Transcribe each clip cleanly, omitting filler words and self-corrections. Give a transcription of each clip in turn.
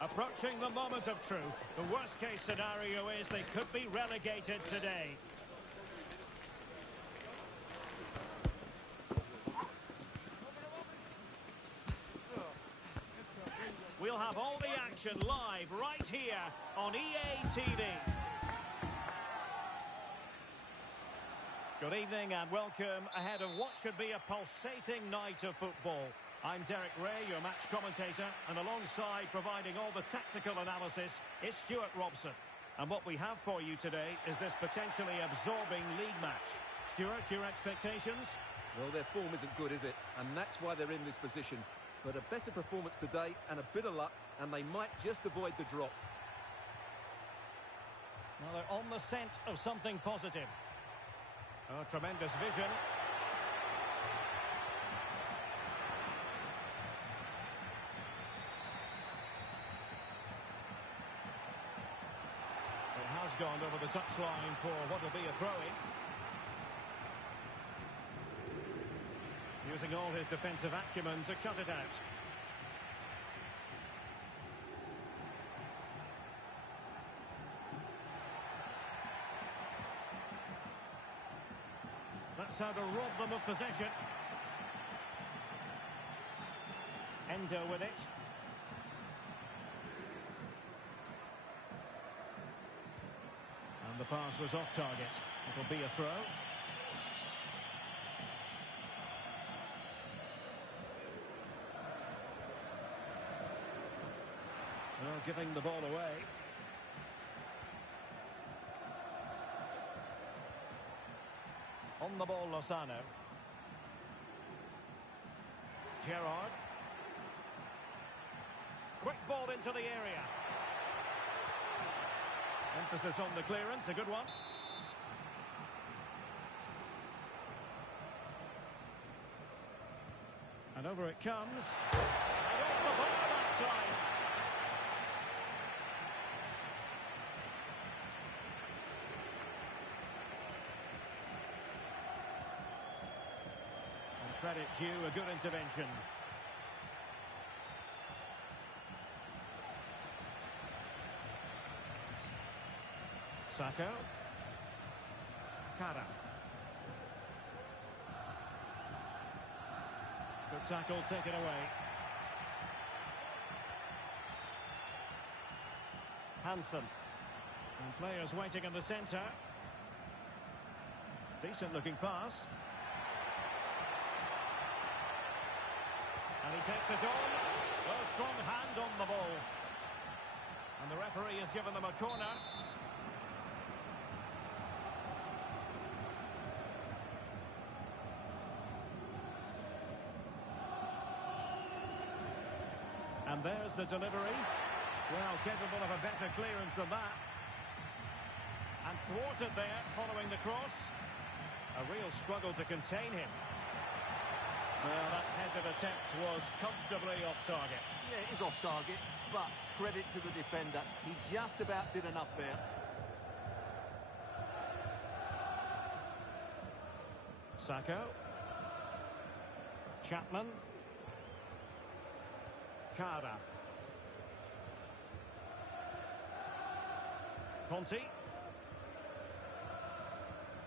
Approaching the moment of truth. The worst case scenario is they could be relegated today. We'll have all the action live right here on EA TV. Good evening and welcome ahead of what should be a pulsating night of football. I'm Derek Ray, your match commentator, and alongside providing all the tactical analysis is Stuart Robson. And what we have for you today is this potentially absorbing league match. Stuart, your expectations? Well, their form isn't good, is it? And that's why they're in this position. But a better performance today and a bit of luck, and they might just avoid the drop. Well, they're on the scent of something positive. Oh, tremendous vision. It has gone over the touchline for what will be a throw-in. Using all his defensive acumen to cut it out. That's how to rob them of possession. Endo with it. And the pass was off target. It'll be a throw. Well, giving the ball away. On the ball, Lozano. Gerrard. Quick ball into the area. Emphasis on the clearance, a good one. And over it comes. And off the ball that time. Credit due, a good intervention. Sacco. Cara. Good tackle, taken away. Hansen. And players waiting in the centre. Decent looking pass. And he takes it on. Well, strong hand on the ball. And the referee has given them a corner. And there's the delivery. Well, capable of a better clearance than that. And thwarted there following the cross. A real struggle to contain him. Well, that headed attempt was comfortably off target. Yeah, it is off target, but credit to the defender. He just about did enough there. Sacco. Chapman. Cara. Conti.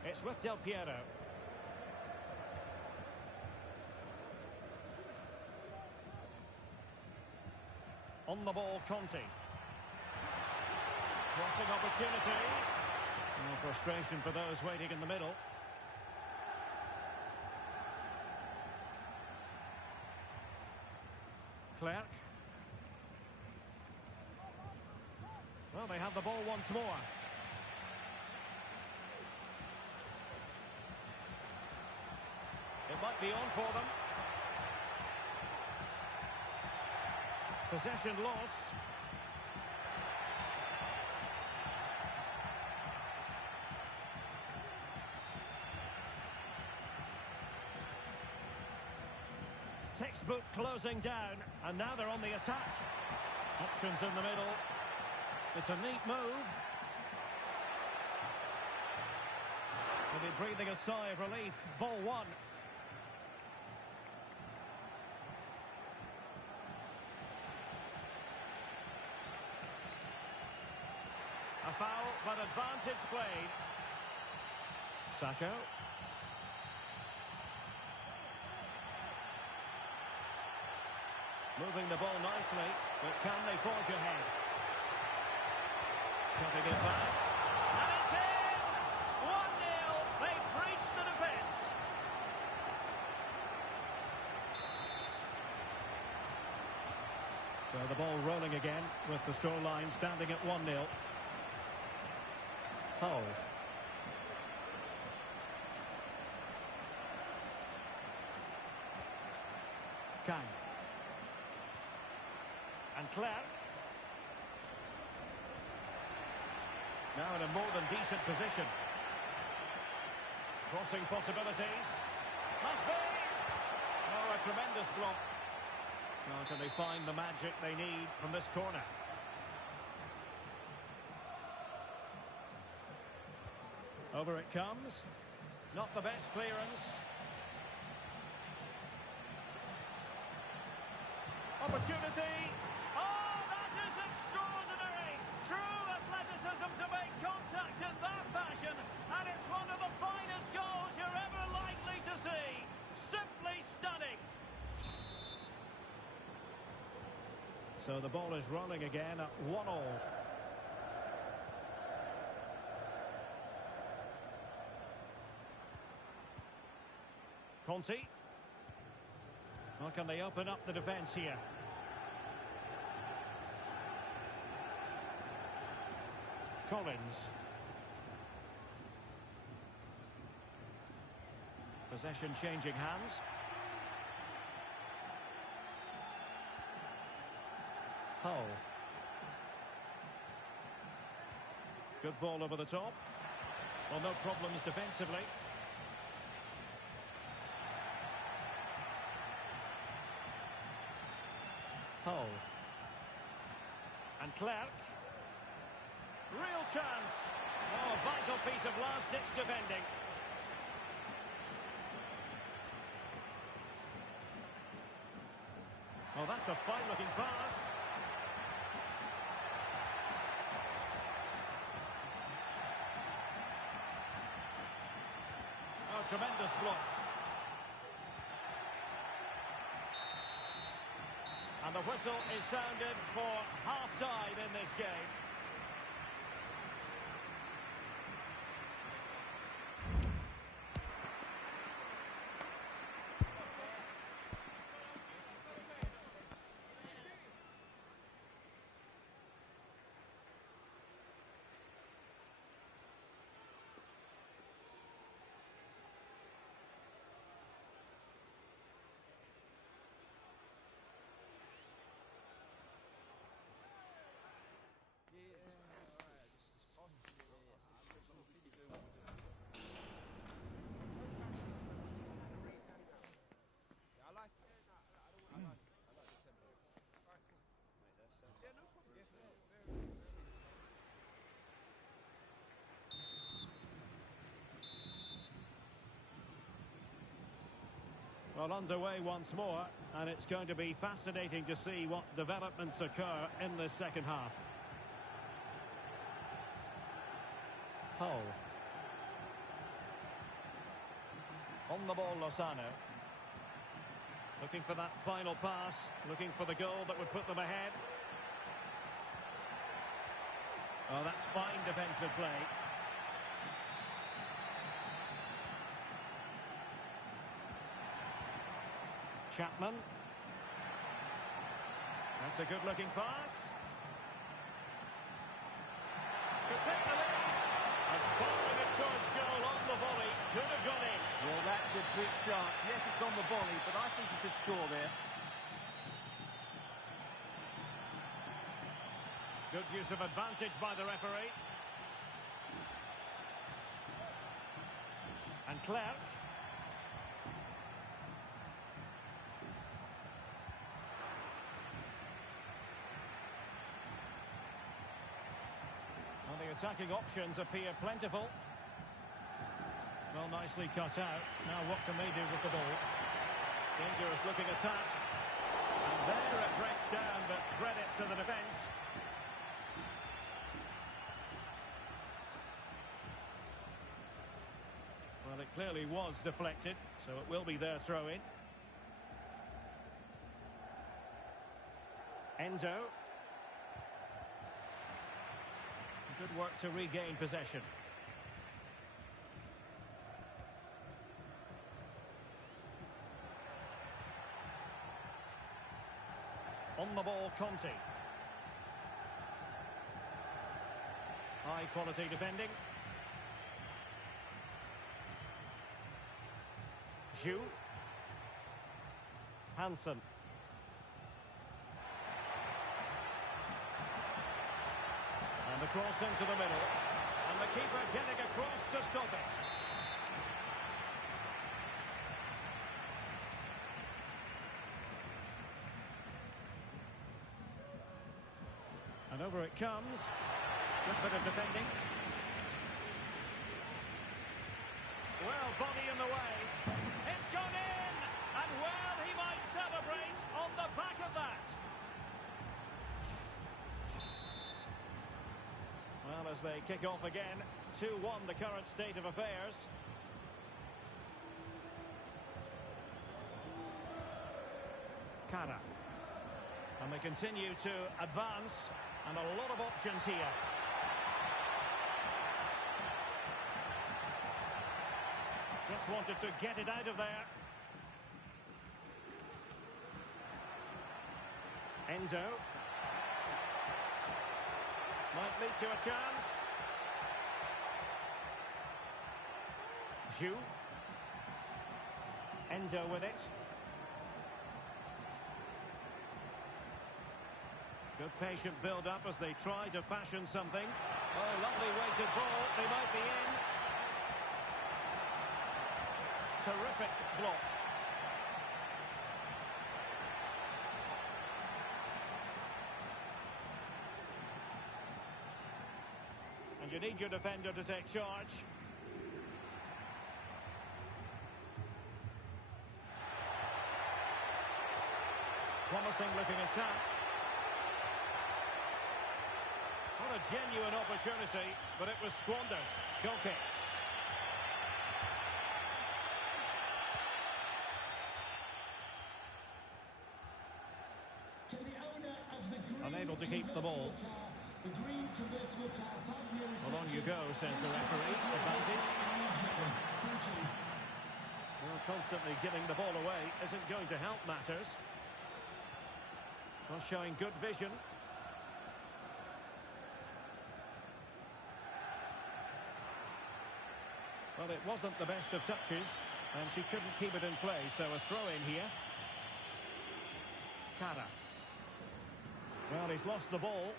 It's with Del Piero. On the ball, Conti. Crossing opportunity. More frustration for those waiting in the middle. Clerc. Well, they have the ball once more. It might be on for them. Possession lost. Textbook closing down, and now they're on the attack. Options in the middle. It's a neat move. They'll be breathing a sigh of relief. Ball one. A foul, but advantage played. Sacco. Moving the ball nicely, but can they forge ahead? Cutting it back. And it's in! 1-0. They've breached the defence. So the ball rolling again with the scoreline standing at 1-0. Hull. Kang. And Clark. Now in a more than decent position. Crossing possibilities. Must be! Oh, a tremendous block. Now can they find the magic they need from this corner? Over it comes. Not the best clearance. Opportunity. Oh, that is extraordinary. True athleticism to make contact in that fashion. And it's one of the finest goals you're ever likely to see. Simply stunning. So the ball is rolling again at 1-1. Conti. How can they open up the defence here? Collins. Possession changing hands. Hull. Good ball over the top. Well, no problems defensively. Hull. And Clark. Real chance. Oh, a vital piece of last-ditch defending. Oh, that's a fine-looking pass. Oh, tremendous block. And the whistle is sounded for half-time in this game. Well, underway once more, and it's going to be fascinating to see what developments occur in this second half. Hull. On the ball, Lozano. Looking for that final pass, looking for the goal that would put them ahead. Oh, that's fine defensive play. Chapman. That's a good-looking pass. Could take the lead. And firing it towards goal on the volley. Could have gone in. Well, that's a big chance. Yes, it's on the volley, but I think he should score there. Good use of advantage by the referee. And Clark. Well, the attacking options appear plentiful. Well, nicely cut out. Now what can they do with the ball? Dangerous looking attack. And there it breaks down, but credit to the defence. clearly was deflected, so it will be their throw-in. Endo. Good work to regain possession. On the ball, Conte. High quality defending. Zhu. Hansen. And the cross into the middle. And the keeper getting across to stop it. And over it comes. Good bit of defending. Well, body in the way. It's gone in! And well, he might celebrate on the back of that. Well, as they kick off again, 2-1 the current state of affairs. Kara. And they continue to advance, and a lot of options here. Just wanted to get it out of there. Endo. Might lead to a chance. Zhu. Endo with it. Good patient build-up as they try to fashion something. Oh, lovely weighted ball. They might be in. Terrific block. And you need your defender to take charge. Promising looking attack. What a genuine opportunity, but it was squandered. Goal kick. Unable to keep the ball. Well, on you go, says the referee. Advantage. Well, constantly giving the ball away isn't going to help matters. Well, showing good vision. Well, it wasn't the best of touches, and she couldn't keep it in play, so a throw-in here. Kara. Well, he's lost the ball.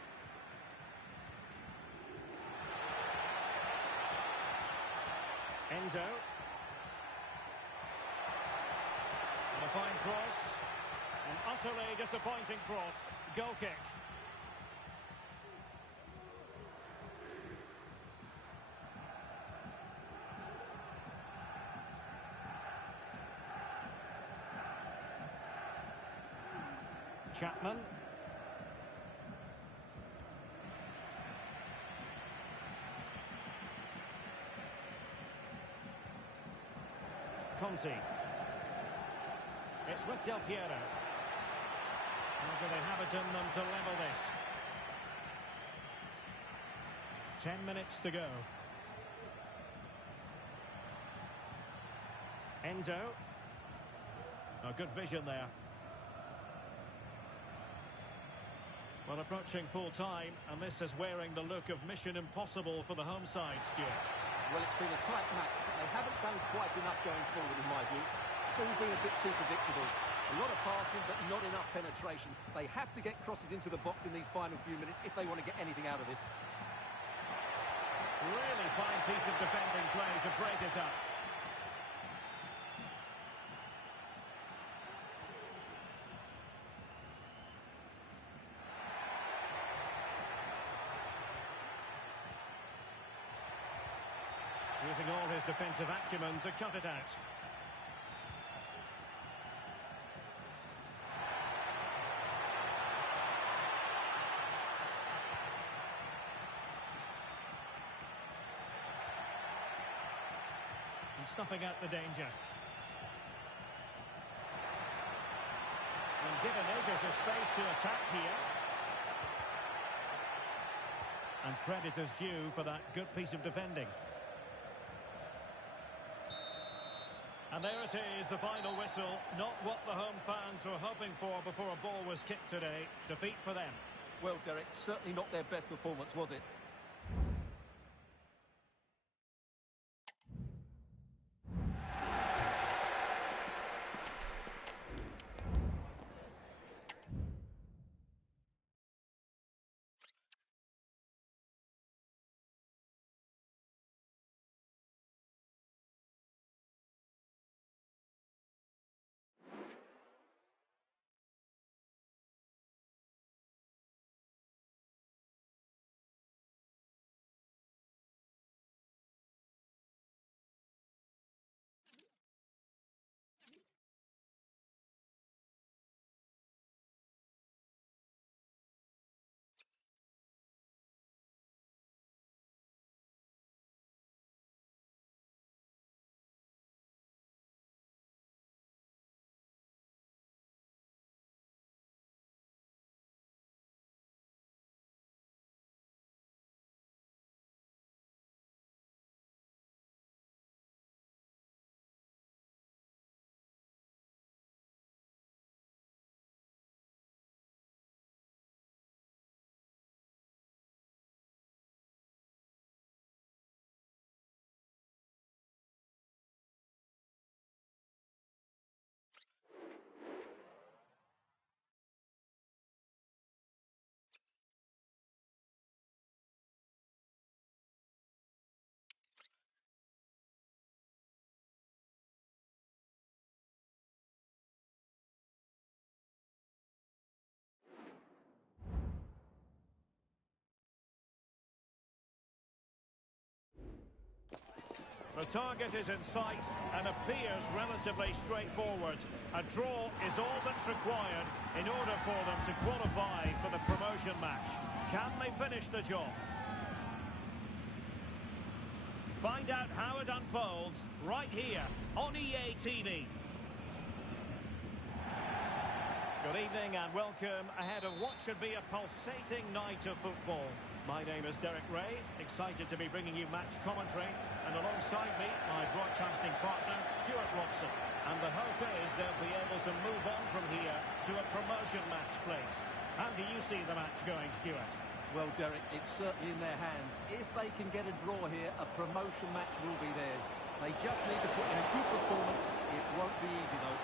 Endo. And a fine cross. An utterly disappointing cross. Goal kick. Chapman. Conte. It's with Del Piero. Or do they have it in them to level this? 10 minutes to go. Endo. Oh, good vision there. Well, approaching full time, and this is wearing the look of mission impossible for the home side, Stuart. Well, it's been a tight match, but they haven't done quite enough going forward, in my view. It's all been a bit too predictable. A lot of passing, but not enough penetration. They have to get crosses into the box in these final few minutes if they want to get anything out of this. Really fine piece of defending play to break it up. Using all his defensive acumen to cut it out. And snuffing out the danger. And given Akers a space to attack here. And credit is due for that good piece of defending. And there it is, the final whistle. Not what the home fans were hoping for before a ball was kicked today. Defeat for them. Well, Derek, certainly not their best performance, was it? The target is in sight and appears relatively straightforward. A draw is all that's required in order for them to qualify for the promotion match. Can they finish the job? Find out how it unfolds right here on EA TV. Good evening and welcome ahead of what should be a pulsating night of football. My name is Derek Ray, excited to be bringing you match commentary, and alongside me, my broadcasting partner, Stuart Robson. And the hope is they'll be able to move on from here to a promotion match place. How do you see the match going, Stuart? Well, Derek, it's certainly in their hands. If they can get a draw here, a promotion match will be theirs. They just need to put in a good performance. It won't be easy, though.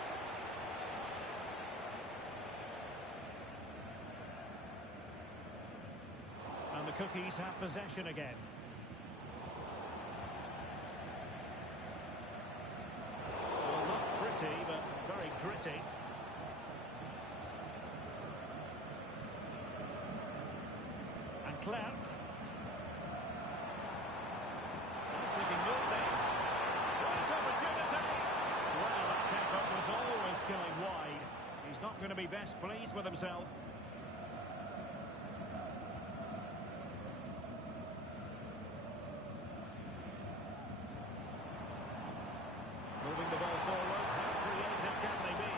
And the Cookies have possession again. Well, not pretty, but very gritty. And Clark. Nice looking move this. Great opportunity. Well, that kick-up was always going wide. He's not going to be best pleased with himself. Moving the ball forward, how creative can they be?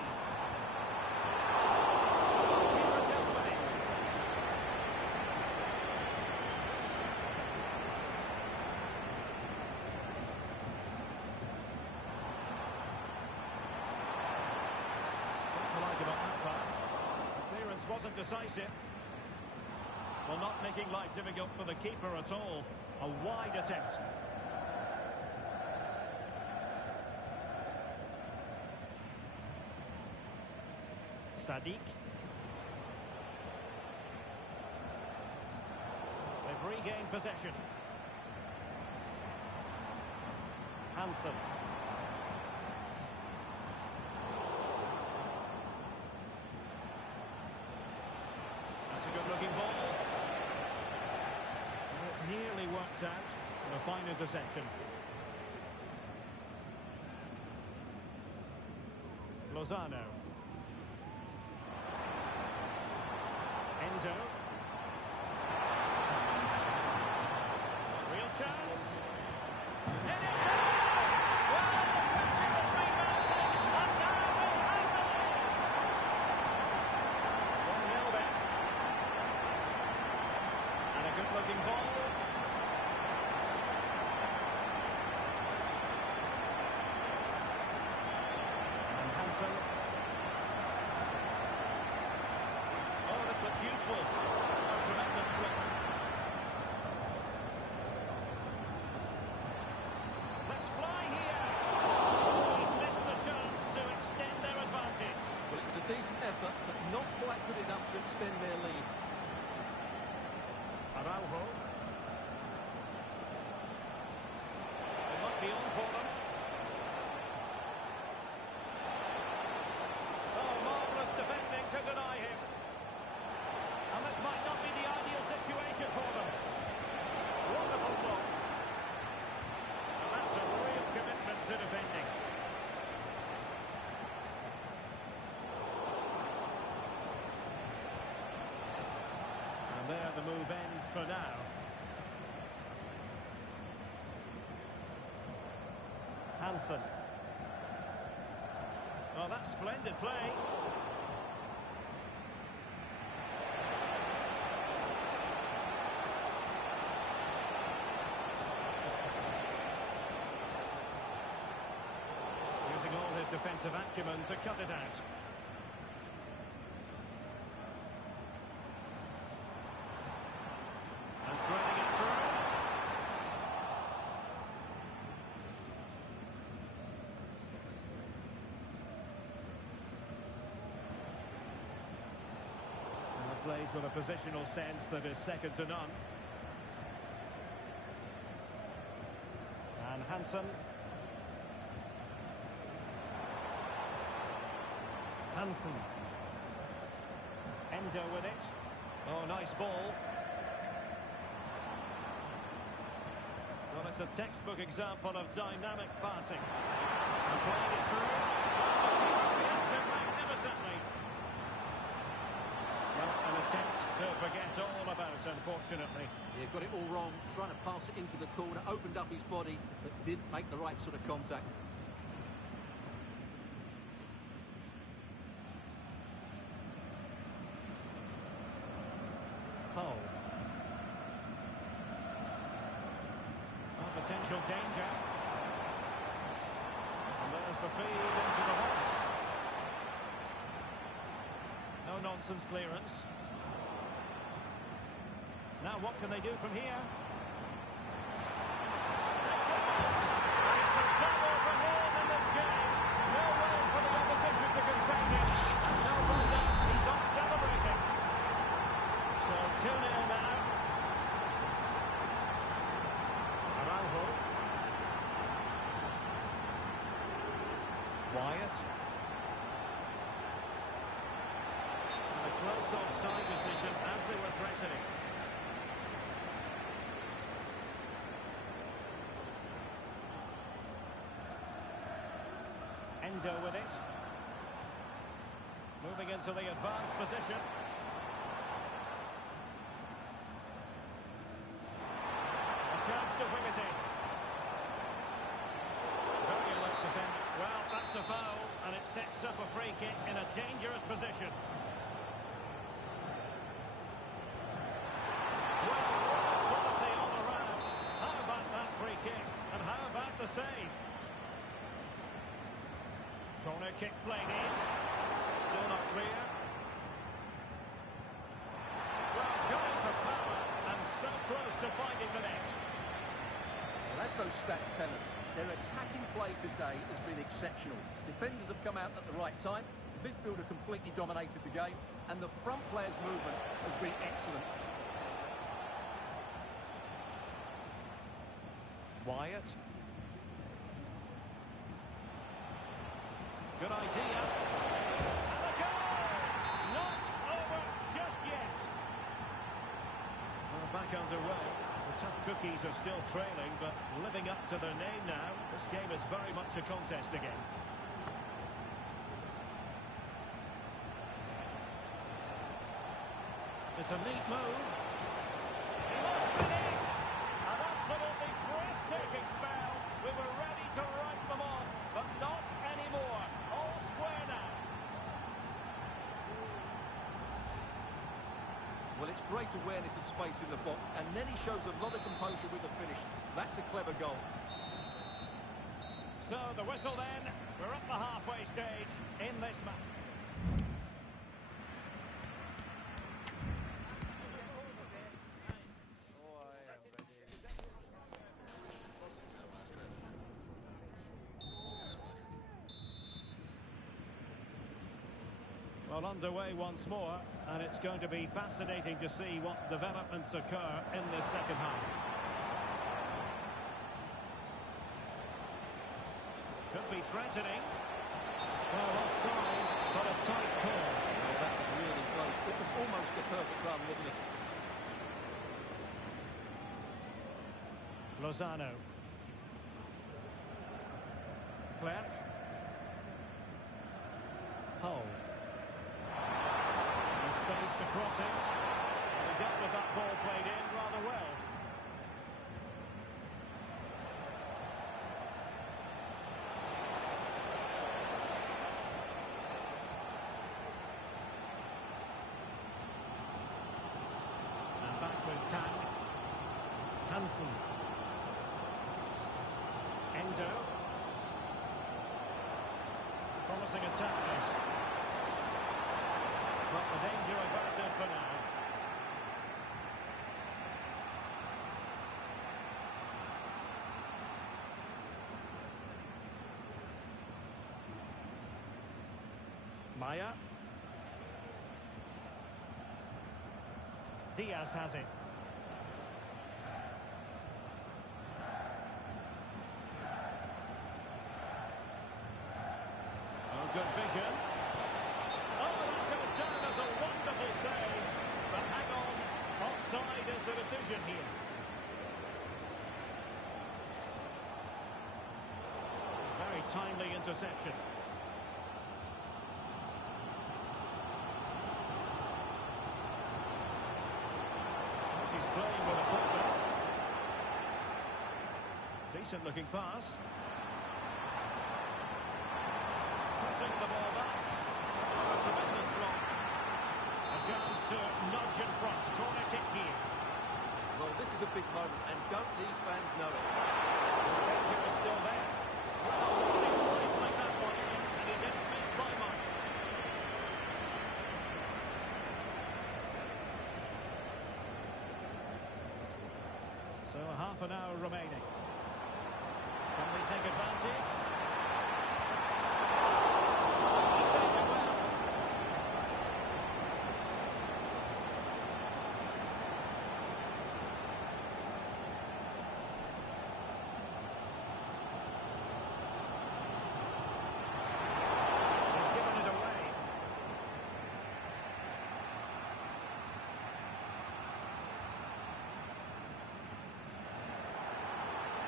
Keeper dealt with it. What to like about that pass? The clearance wasn't decisive. Well, not making life difficult for the keeper at all. A wide attempt. Sadiq. They've regained possession. Hansen. That's a good-looking ball. Well, it nearly worked out in a fine interception. Lozano. Enzo. Real chance. And it goes! Well, effort, but not quite good enough to extend their lead. Araujo. It might be on for them. Oh, marvellous defending to deny him. And this might not be the ideal situation for them. Wonderful block. And that's a real commitment to defending. And there the move ends for now. Hansen. Oh, that's splendid play. Using all his defensive acumen to cut it out. And threading it through. Plays with a positional sense that is second to none. And Hansen. Hansen. Endo with it. Oh, nice ball. Well, it's a textbook example of dynamic passing. And playing it through. Oh, he reacted magnificently. Well, an attempt to forget all about, unfortunately. Yeah, got it all wrong, trying to pass it into the corner, opened up his body, but didn't make the right sort of contact. Hull. Oh, potential danger. And there's the feed into the box. No-nonsense clearance. Now what can they do from here? It's a double for him in this game. No way for the opposition to contain him. And no wonder he's off celebrating. So 2-0 now. Araujo. Wyatt. Close offside decision as they were threatening. Endo with it. Moving into the advanced position. A chance to whip it in. Very alert defender. Well, that's a foul, and it sets up a free kick in a dangerous position. The save. Corner kick played in. Still not clear. Well, going for power and so close to finding the net. Well, as those stats tell us, their attacking play today has been exceptional. Defenders have come out at the right time, the midfielder completely dominated the game, and the front player's movement has been excellent. Wyatt. Good idea. And a goal! Not over just yet. Well, back underway. The tough cookies are still trailing, but living up to their name now. This game is very much a contest again. It's a neat move. He must finish! An absolutely breathtaking spell. We were ready to write them off, but not anymore. All square now. Well, it's great awareness of space in the box, and then he shows a lot of composure with the finish. That's a clever goal. So the whistle then. We're at the halfway stage in this match. Well, Well, underway once more, and it's going to be fascinating to see what developments occur in this second half. Could be threatening. Well, offside, but a tight call. Well, that was really close. It was almost a perfect run, wasn't it? Lozano. Clark. Hull. And space to cross it. And he dealt with that ball played in rather well. And back with Kang. Hansen. Endo. Promising attack this. But the danger averted for now. Maya. Diaz has it. Good vision. Oh, that goes down as a wonderful save. But hang on, offside is the decision here. Very timely interception. He's playing with a purpose. Decent looking pass. Pushing the ball back. Oh, a tremendous block. A chance to nudge in front. Corner kick here. Well, this is a big moment, and don't these fans know it? The danger is still there. Well, he rifling that one in, and he didn't miss by much. So half an hour remaining. Can they take advantage?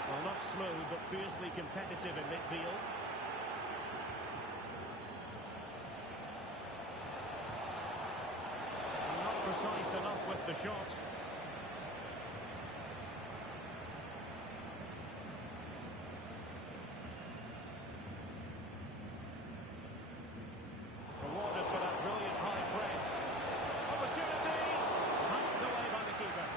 Well, not smooth, but fiercely competitive in midfield. Not precise enough with the shot. Rewarded for that brilliant high press. Opportunity! Hacked away by the keeper.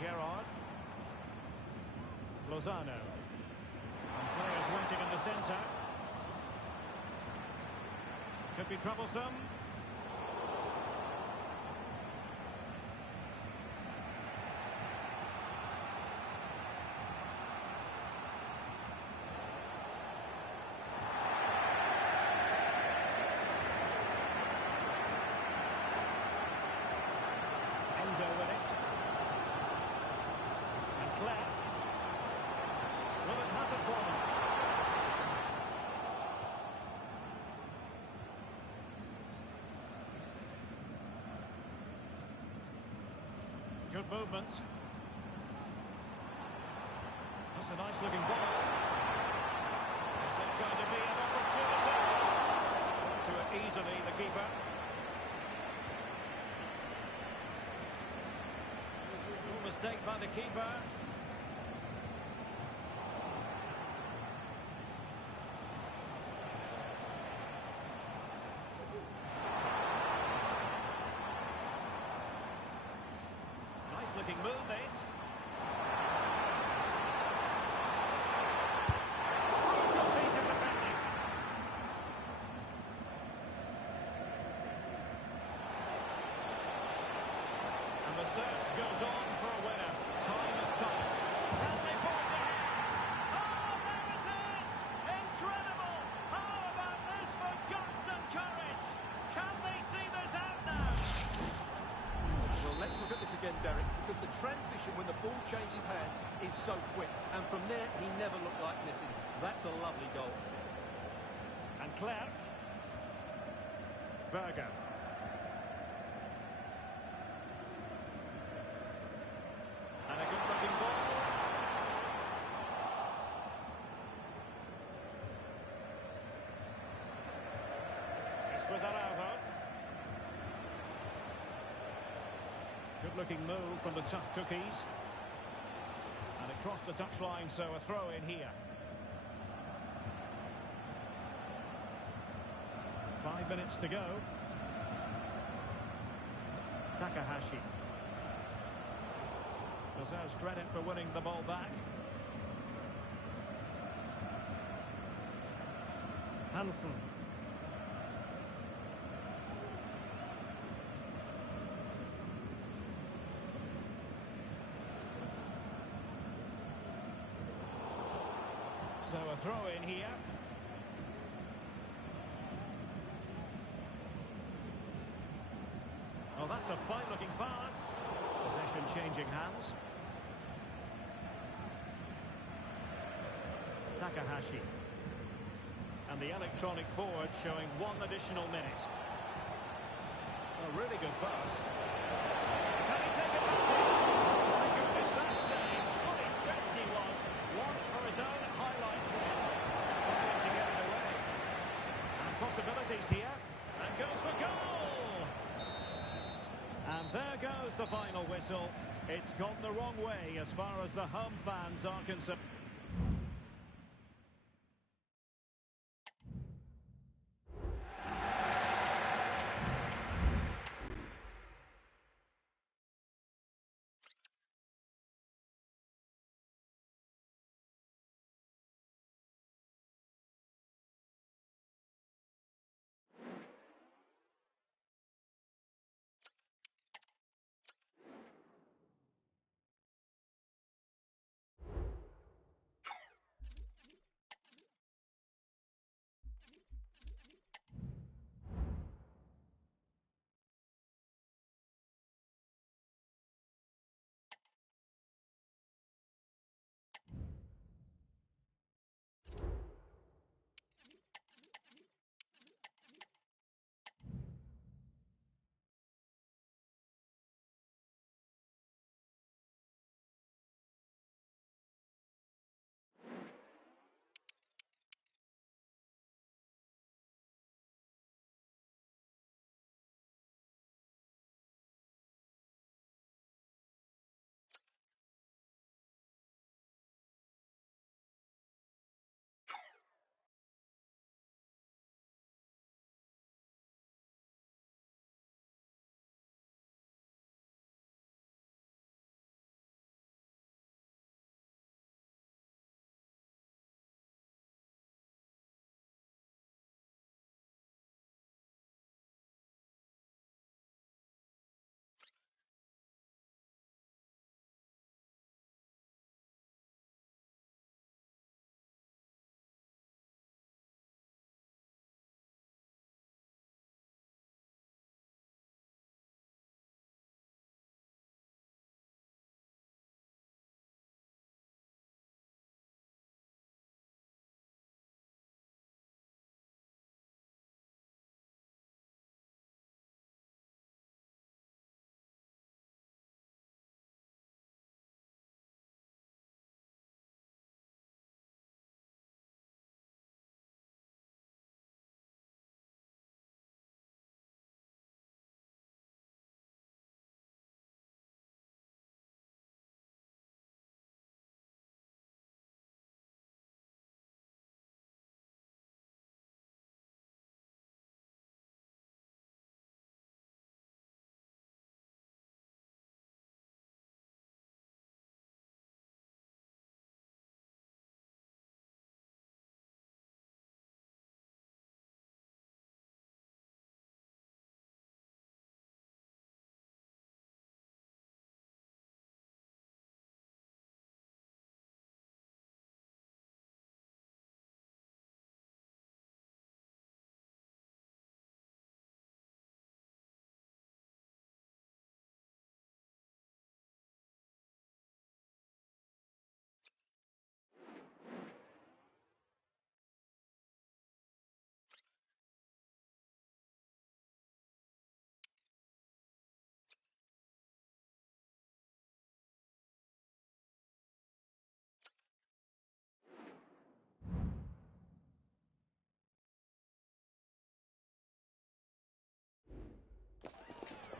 Gerrard. Lozano. And players waiting in the centre. Could be troublesome. Endo with it. Will it happen for them? Good movement. That's a nice looking ball. Is it going to be an opportunity? To it easily, the keeper. No mistake by the keeper. Looking move this. Crucial piece of defending. the search goes on for a winner. Time is tight. Can they forge ahead? Oh, there it is! Incredible! How about this for guts and courage? Can they see this out now? Well, let's look at this again, Derek, because the transition when the ball changes hands is so quick. And from there, he never looked like missing. That's a lovely goal. And Clerc. Berger. And a good-looking ball. It's with Araujo. Good-looking move from the tough cookies. And it crossed the touchline, so a throw in here. 5 minutes to go. Takahashi deserves credit for winning the ball back. Hansen. So a throw in here. Oh, that's a fine-looking pass. Possession changing hands. Takahashi. And the electronic board showing 1 additional minute. A really good pass. Can he take advantage? Oh my goodness, that save. What a stretched he was. One for his own highlights reel. Trying to get it away. And possibilities here. And goes for goal. And there goes the final whistle. It's gone the wrong way as far as the home fans are concerned.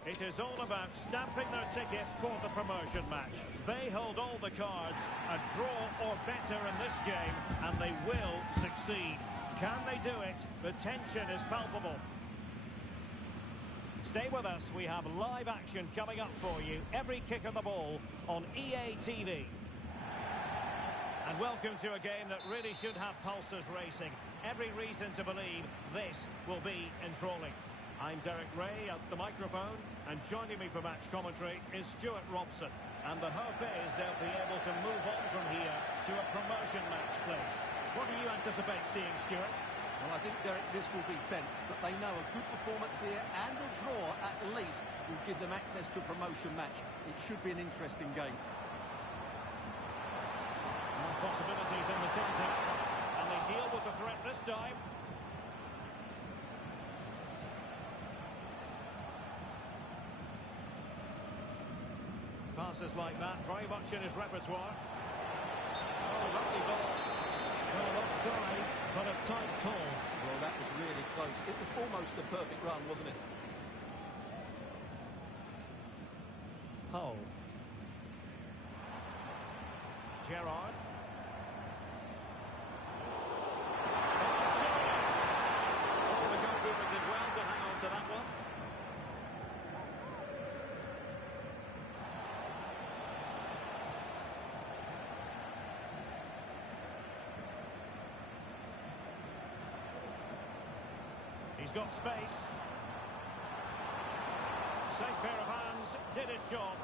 It is all about stamping their ticket for the promotion match. They hold all the cards, a draw or better in this game, and they will succeed. Can they do it? The tension is palpable. Stay with us, we have live action coming up for you. Every kick of the ball on EA TV. And welcome to a game that really should have pulses racing. Every reason to believe this will be enthralling. I'm Derek Ray at the microphone, and joining me for match commentary is Stuart Robson. And the hope is they'll be able to move on from here to a promotion match place. What do you anticipate seeing, Stuart? Well, I think, Derek, this will be tense, but they know a good performance here and a draw at least will give them access to a promotion match. It should be an interesting game. Possibilities in the centre, and they deal with the threat this time. Passes like that, very much in his repertoire. Oh, lovely ball. Well, offside, but a tight call. Well, that was really close. It was almost a perfect run, wasn't it? Hull. Gerrard. Did well to hang on to that one. He's got space. Safe pair of hands, did his job.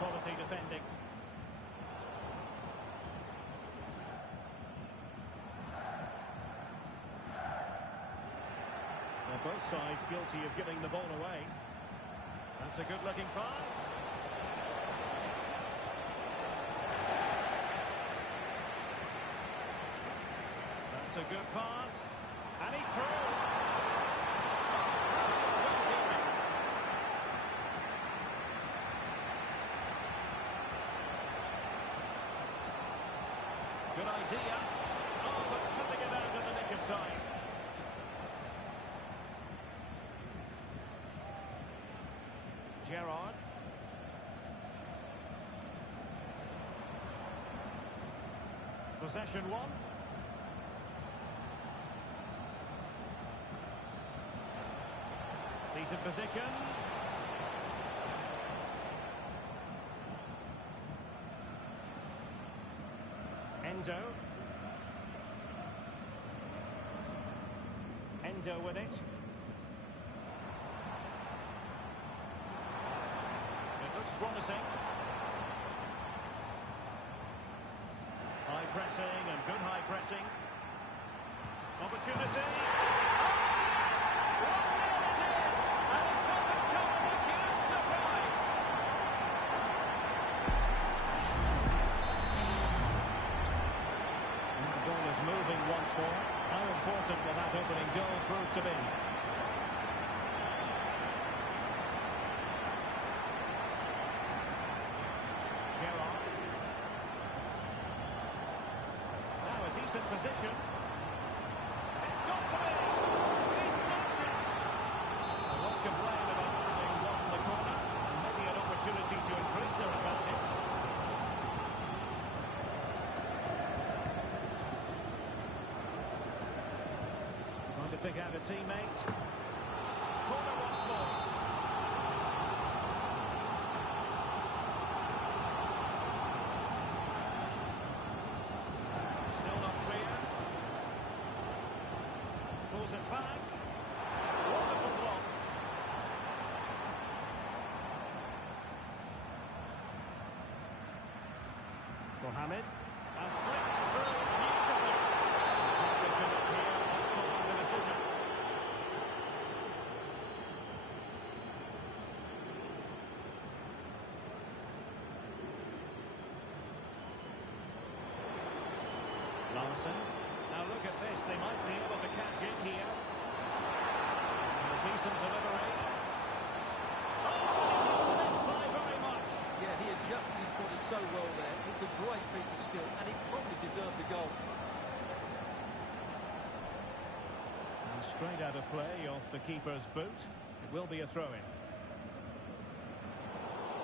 Quality defending. Well, both sides guilty of giving the ball away. That's a good-looking pass. That's a good pass. And he's through. Good idea. Oh, but cutting it out in the nick of time. Gerrard. Possession one. Decent position. Endo with it. It looks promising. High pressing and good high pressing. Opportunity. Oh, yes! 1-0 it is! And it doesn't come as a huge surprise. The ball is moving once more. How important will that opening goal prove to be? Gerrard. Now a decent position. It's got to be! He's blocked it! I won't complain about having won the corner. Maybe an opportunity to increase their advantage. To pick out a teammate. Corner once more. Still not clear. Pulls it back. Wonderful block. Mohamed has slipped through beautifully. Publishing up here, offside the decision. Larson. Now look at this, they might be able to catch it here. And a decent delivery. Oh, he didn't miss by very much. Yeah, he adjusted his body so well there. It's a great piece of skill, and he probably deserved the goal. And straight out of play off the keeper's boot. It will be a throw-in.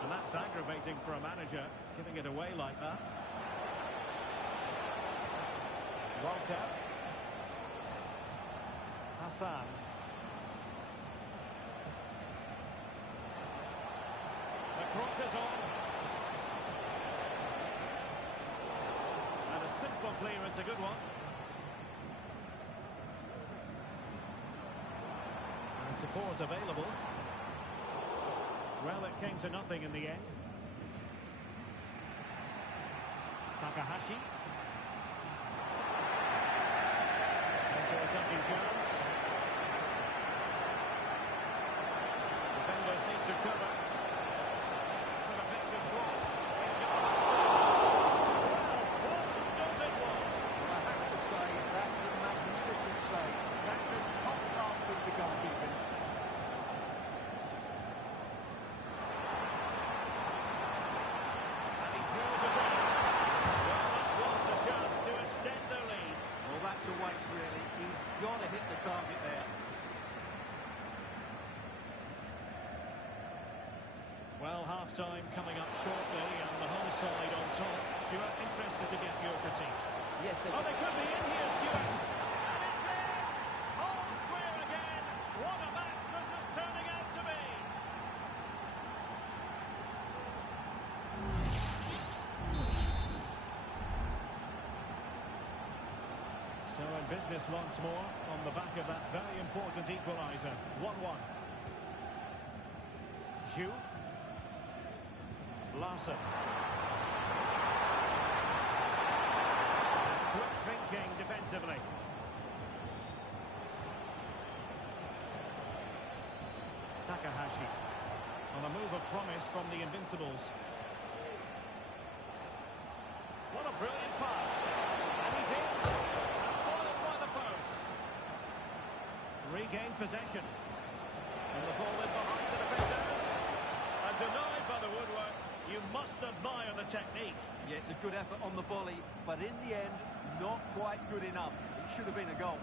And that's aggravating for a manager, giving it away like that. Walter. Hassan. The cross is on. And a simple clearance, a good one. And support available. Well, it came to nothing in the end. Takahashi. Into a second chance. Defenders need to cover. It's an effective cross. Well, what a stop it was. Well, I have to say, that's a magnificent save. That's a top-class piece of goalkeeping. And he throws it in. Well, that was the chance to extend the lead. Well, that's a waste, really. He's got to hit the target there. Well, half-time coming up shortly, and the home side on top. Stuart, interested to get your critique. Yes, they Oh, they could be in here, Stuart. And it's in! All square again. What a match this is turning out to be. So in business once more, on the back of that very important equaliser. 1-1. Zhu. Larson. Quick thinking defensively. Takahashi. On a move of promise from the Invincibles. What a brilliant pass. And he's in. And foiled by the post. Regained possession. And the ball in behind the defenders. And denied by the woodwork. You must admire the technique. Yeah, it's a good effort on the volley, but in the end, not quite good enough. It should have been a goal.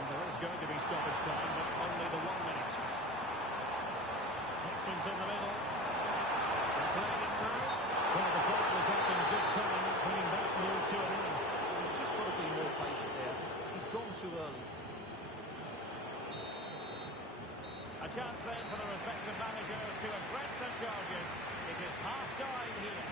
And there is going to be stoppage time, but only the 1 minute. Options in the middle. They're playing it through. Well, the ball was up in good time, putting that move to an end. He's just got to be more patient there. He's gone too early. A chance then for the respective managers to address the charges. It is half-time here.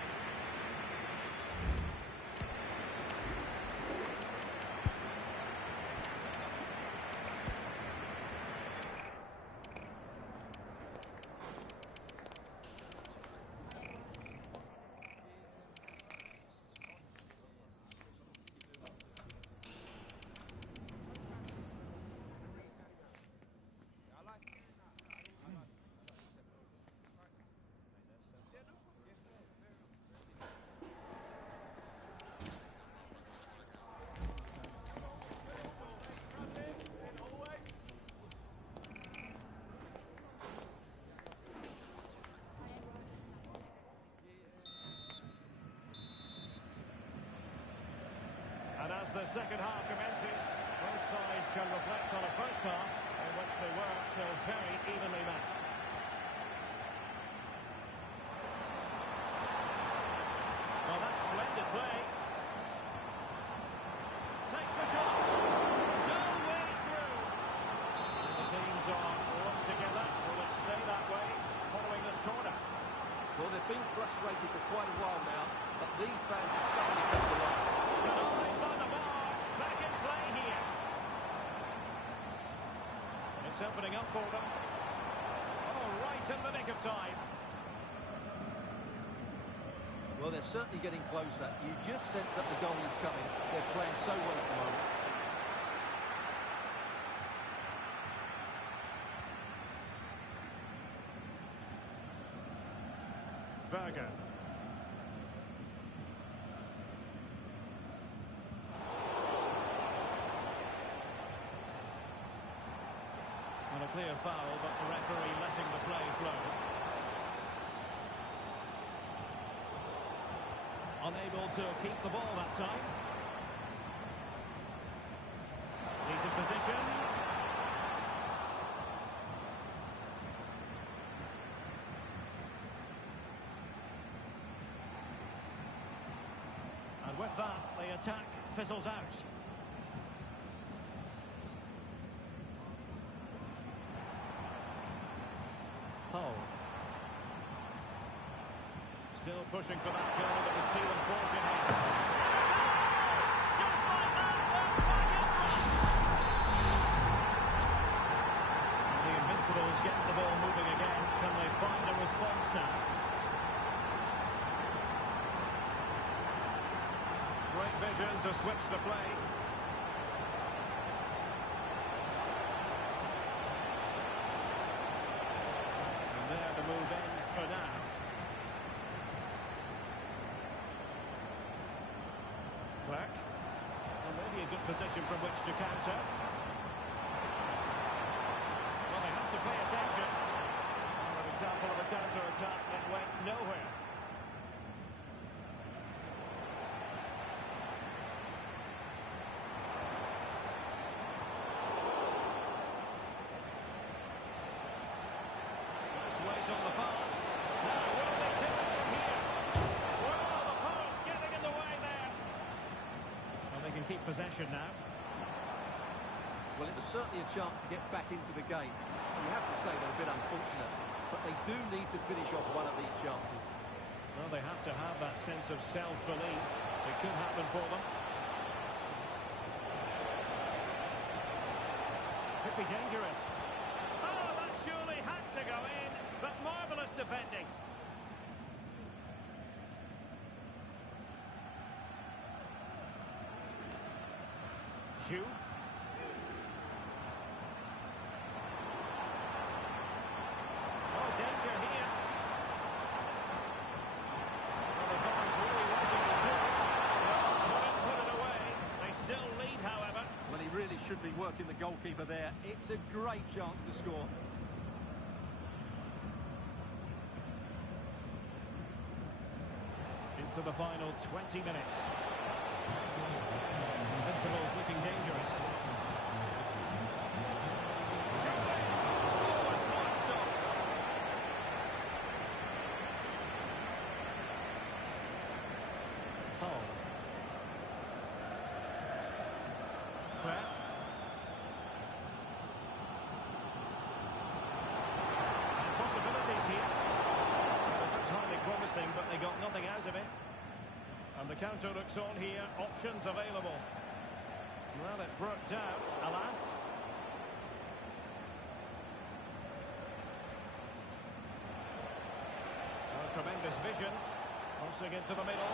And as the second half commences, both sides can reflect on a first half in which they were so very evenly matched. Well, that's splendid play. Takes the shot. No way through. And the teams are locked together. Will it stay that way following this corner? Well, they've been frustrated for quite a while now, but these fans have suddenly come to life. Denied by the bar. Back in play here. It's opening up for them. Oh, right in the nick of time. Well, they're certainly getting closer. You just sense that the goal is coming. They're playing so well at the moment. Berger. Well, a clear foul, but the referee letting the play flow. unable to keep the ball that time. He's in position. And with that, the attack fizzles out. Hull. Still pushing for that goal that would see them forging in. Just like that, they're back in front. And the Invincibles get the ball moving again. Can they find a response now? Great vision to switch the play. And there the move ends for now. Clark. Well, maybe a good position from which to counter. Well, they have to pay attention. An example of a counter-attack that went nowhere. Let's wait on the pass. Now, will they take it from here? Well, the post getting in the way there. Well, they can keep possession now. Well, it was certainly a chance to get back into the game. You have to say they're a bit unfortunate, but they do need to finish off one of these chances. Well, they have to have that sense of self-belief. It could happen for them. Could be dangerous. Oh, that surely had to go in, but marvellous defending. Zhu. Oh, danger here. Well, the guys really wanting to shoot. Well, couldn't put it away. They still lead, however. Well, he really should be working the goalkeeper there. It's a great chance to score. Into the final 20 minutes. Invincibles looking dangerous. Oh, a smart stop. Hull. Crap. And possibilities here. Well, it looks highly promising, but they got nothing out of it. And the counter looks on here. Options available. Well, it broke down, alas. Oh, tremendous vision. Crossing into the middle.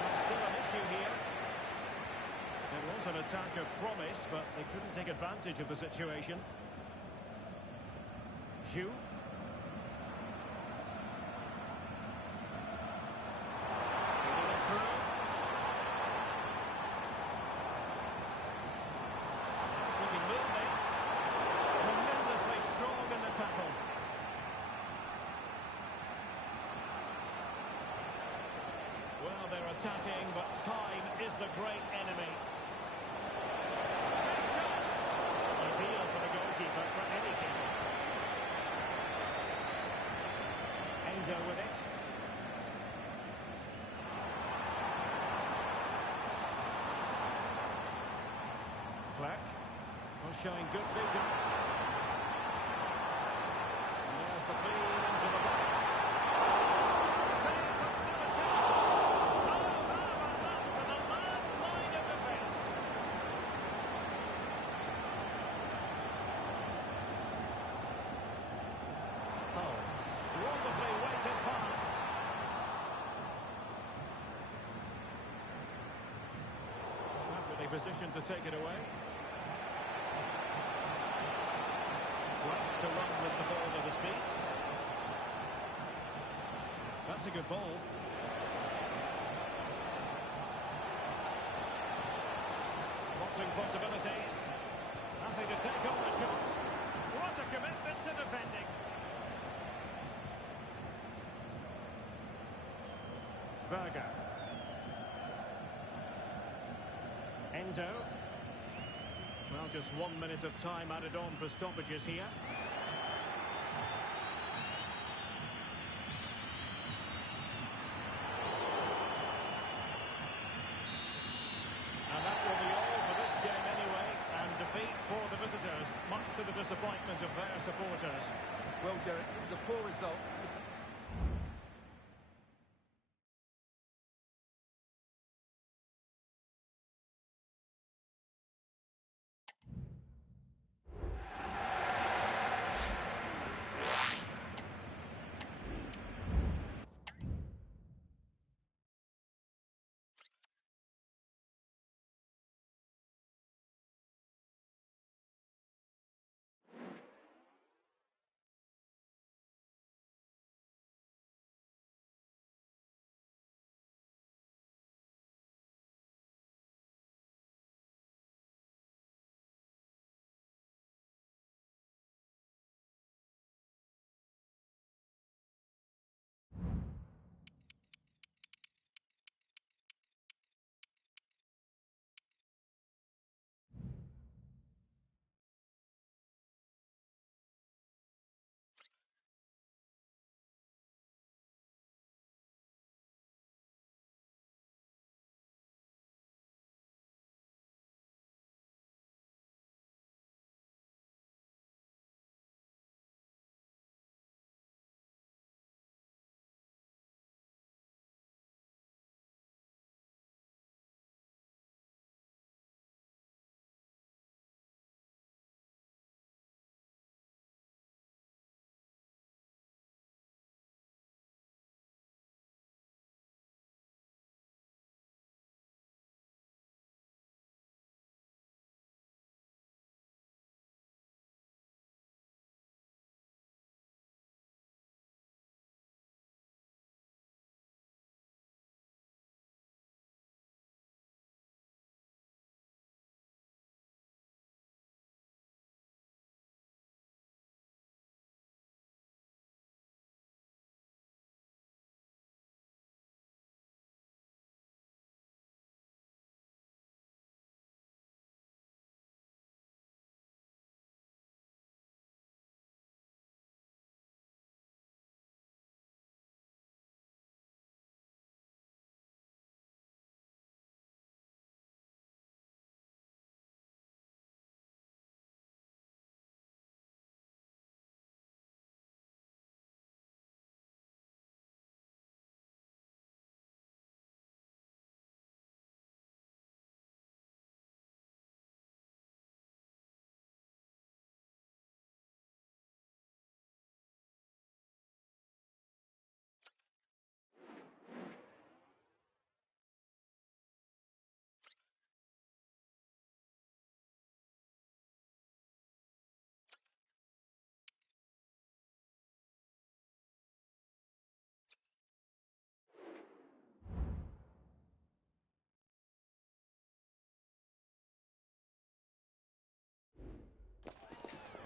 There's still an issue here. It was an attack of promise, but they couldn't take advantage of the situation. Zhu. Well, they're attacking, but time is the great enemy. Big chance! Ideal for the goalkeeper for anything. Endo with it. Clark was showing good vision. And there's the feed into the box. Wonderfully weighted pass. Perfectly positioned to take it away. Likes to run with the ball at his feet. That's a good ball. Crossing possibilities. Happy to take on the shot. What a commitment to defending. Berger. Pinto. Well, just 1 minute of time added on for stoppages here. And that will be all for this game anyway. And defeat for the visitors, much to the disappointment of their supporters. Well, Derek, it was a poor result.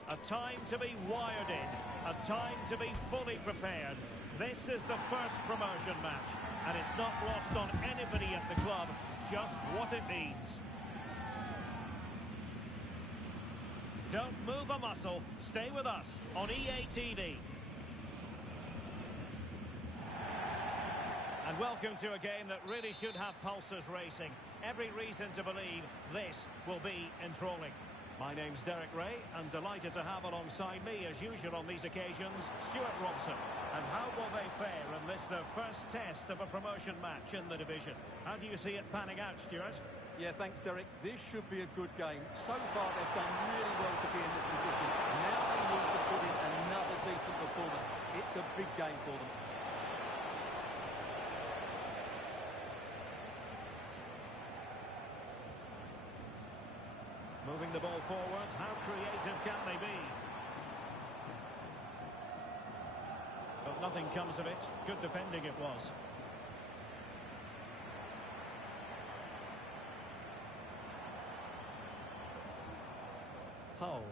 A time to be wired in, a time to be fully prepared. This is the first promotion match, and it's not lost on anybody at the club just what it means. Don't move a muscle. Stay with us on EA TV. And welcome to a game that really should have pulses racing. Every reason to believe this will be enthralling. My name's Derek Ray, and delighted to have alongside me, as usual on these occasions, Stuart Robson. And how will they fare in this, their first test of a promotion match in the division? How do you see it panning out, Stuart? Yeah, thanks, Derek. This should be a good game. So far, they've done really well to be in this position. Now they need to put in another decent performance. It's a big game for them. Moving the ball forward, how creative can they be? But nothing comes of it. Good defending it was. Hull.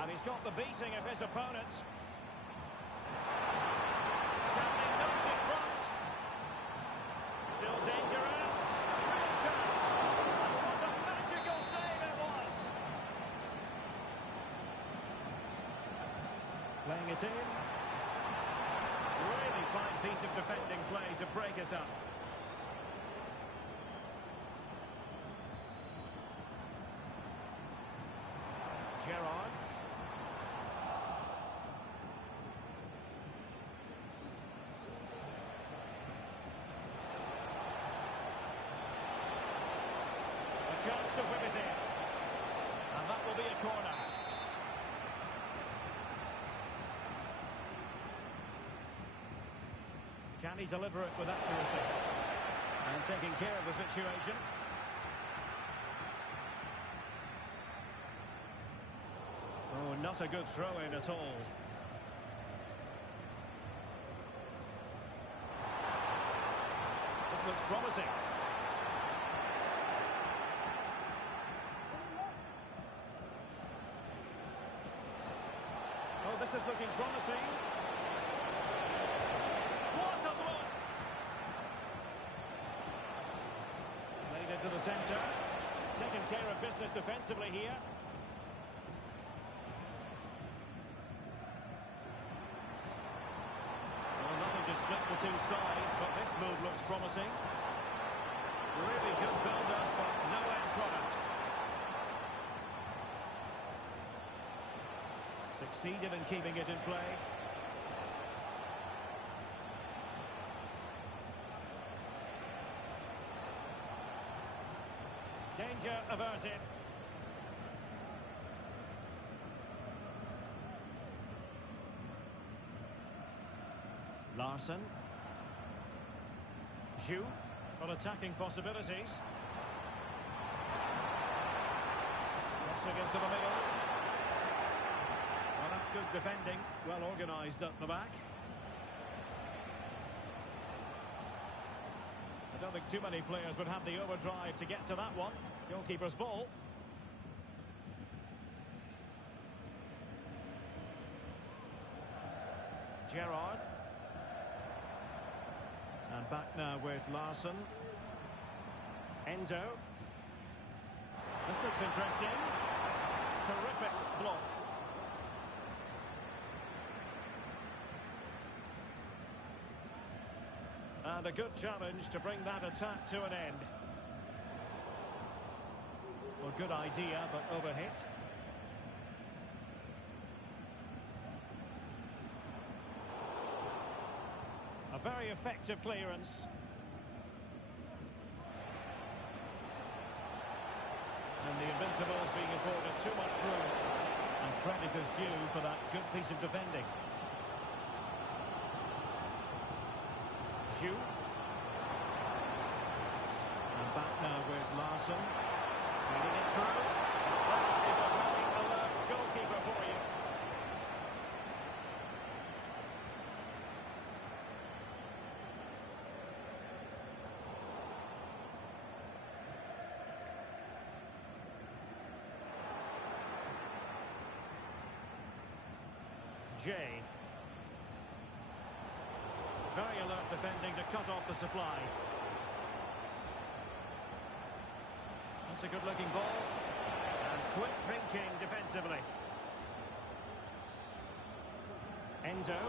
And he's got the beating of his opponent. Can they nudge it front? Still dangerous. Great chance. it in. Really fine piece of defending play to break us up. Gerrard. A chance to whip it in. And that will be a corner. Can he deliver it with accuracy? And taking care of the situation. Oh, not a good throw-in at all. This looks promising. Oh, this is looking promising. What a block! Played into the centre. Taking care of business defensively here. Split the two sides, but this move looks promising. Really good build-up, but no end product. Succeeded in keeping it in play. Danger averted. Larson. Zhu, got attacking possibilities. Crossing into the middle. Well, that's good defending. Well organised at the back. I don't think too many players would have the overdrive to get to that one. Goalkeeper's ball. Gerrard. And back now with Larson. Endo. This looks interesting. Terrific block. And a good challenge to bring that attack to an end. Well, good idea, but overhit. A very effective clearance. And the Invincibles being afforded too much room. And credit is due for that good piece of defending. Zhu. And back now with Larson. Feeding it through. That is a very alert goalkeeper for you. Jay. Very alert defending to cut off the supply. That's a good-looking ball. And quick thinking defensively. Endo.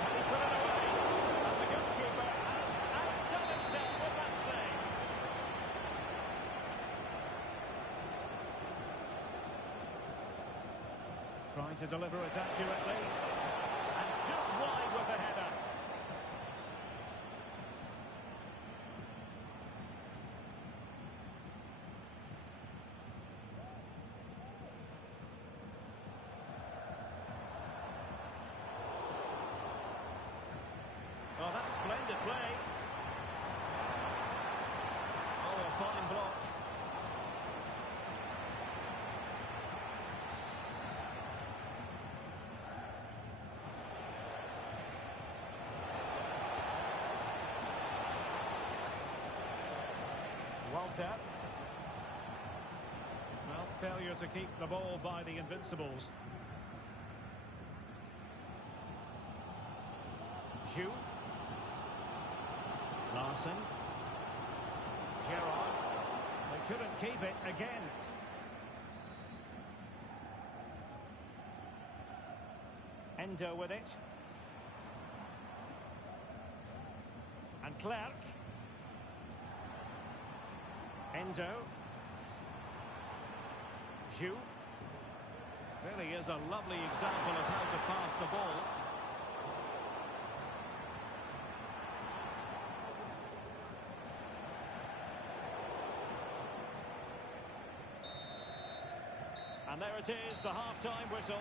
And he put it away. And the goalkeeper has outdone himself with that save. Trying to deliver it accurately. And just wide with the header. Oh, that's splendid play. Oh, a fine block. Walter. Well, failure to keep the ball by the Invincibles. Zhu. Larson. Gerrard. They couldn't keep it again. Endo with it. And Clark. Endo. Zhu. Really is a lovely example of how to pass the ball. And there it is, the half-time whistle.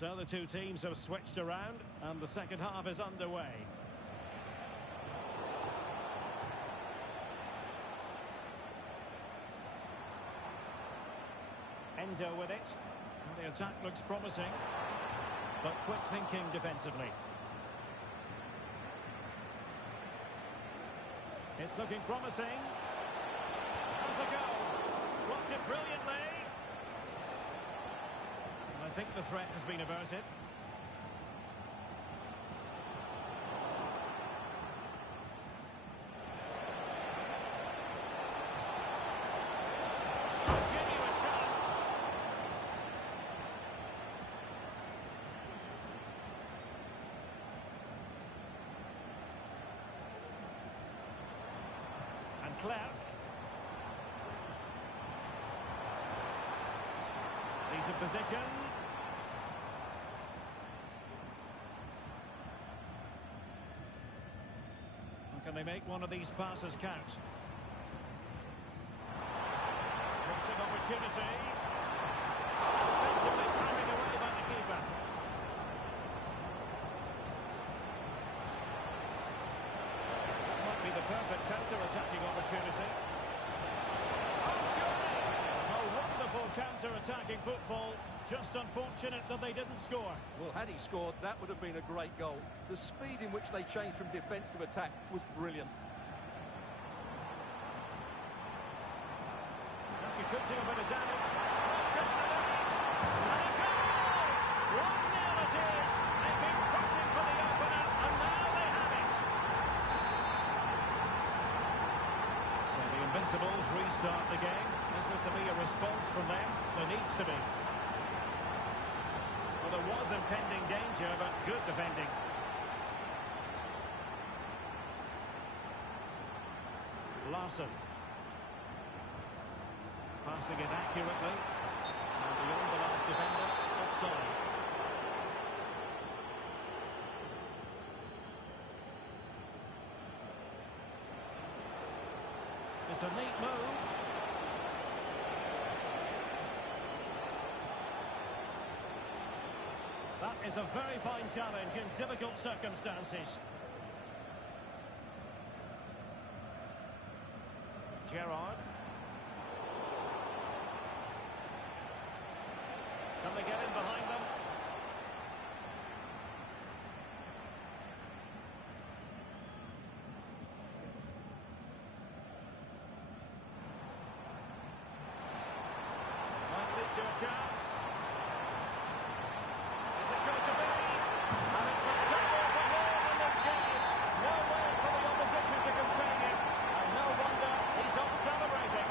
So the two teams have switched around and the second half is underway. Endo with it. Well, the attack looks promising, but quick thinking defensively. It's looking promising. Has a goal. Blocked it brilliantly. I think the threat has been averted. Genuine chance. And Clark. He's in position. Can they make one of these passes count? Crossing opportunity. Effectively carried away by the keeper. This might be the perfect counter-attacking opportunity. Oh, surely! A wonderful counter-attacking football. Just unfortunate that they didn't score. Well, had he scored, that would have been a great goal. The speed in which they changed from defence to attack was brilliant. Yes, he could do a bit of damage. And a goal! 1-0 it is. They've been pressing for the opener, and now they have it. So the Invincibles restart the game. Is there to be a response from them? There needs to be. Well, there was impending danger, but good defending. Larson. Passing it accurately. And beyond the last defender, offside. It's a neat move. That is a very fine challenge in difficult circumstances. Gerrard. Can they get in behind them? Might lead to a chance. Is it going to be? And it's a tackle for home in this game. No way for the opposition to contain him. And no wonder he's off celebrating.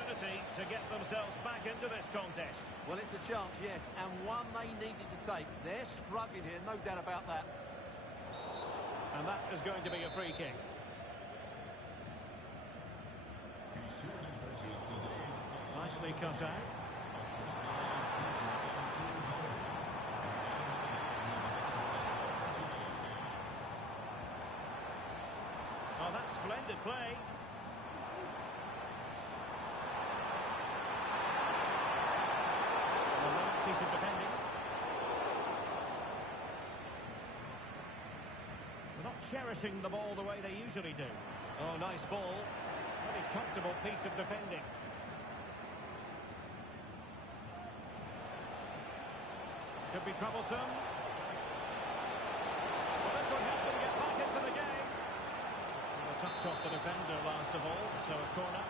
opportunity to get themselves back into this contest. Well, it's a chance, yes, and one they needed to take. They're struggling here, no doubt about that. And that is going to be a free kick. Nicely cut out. Oh, that's splendid play. Piece of defending. They're not cherishing the ball the way they usually do. Oh, nice ball. Very comfortable piece of defending. Could be troublesome. Well, this would help them get back into the game. And a touch off the defender last of all, so a corner.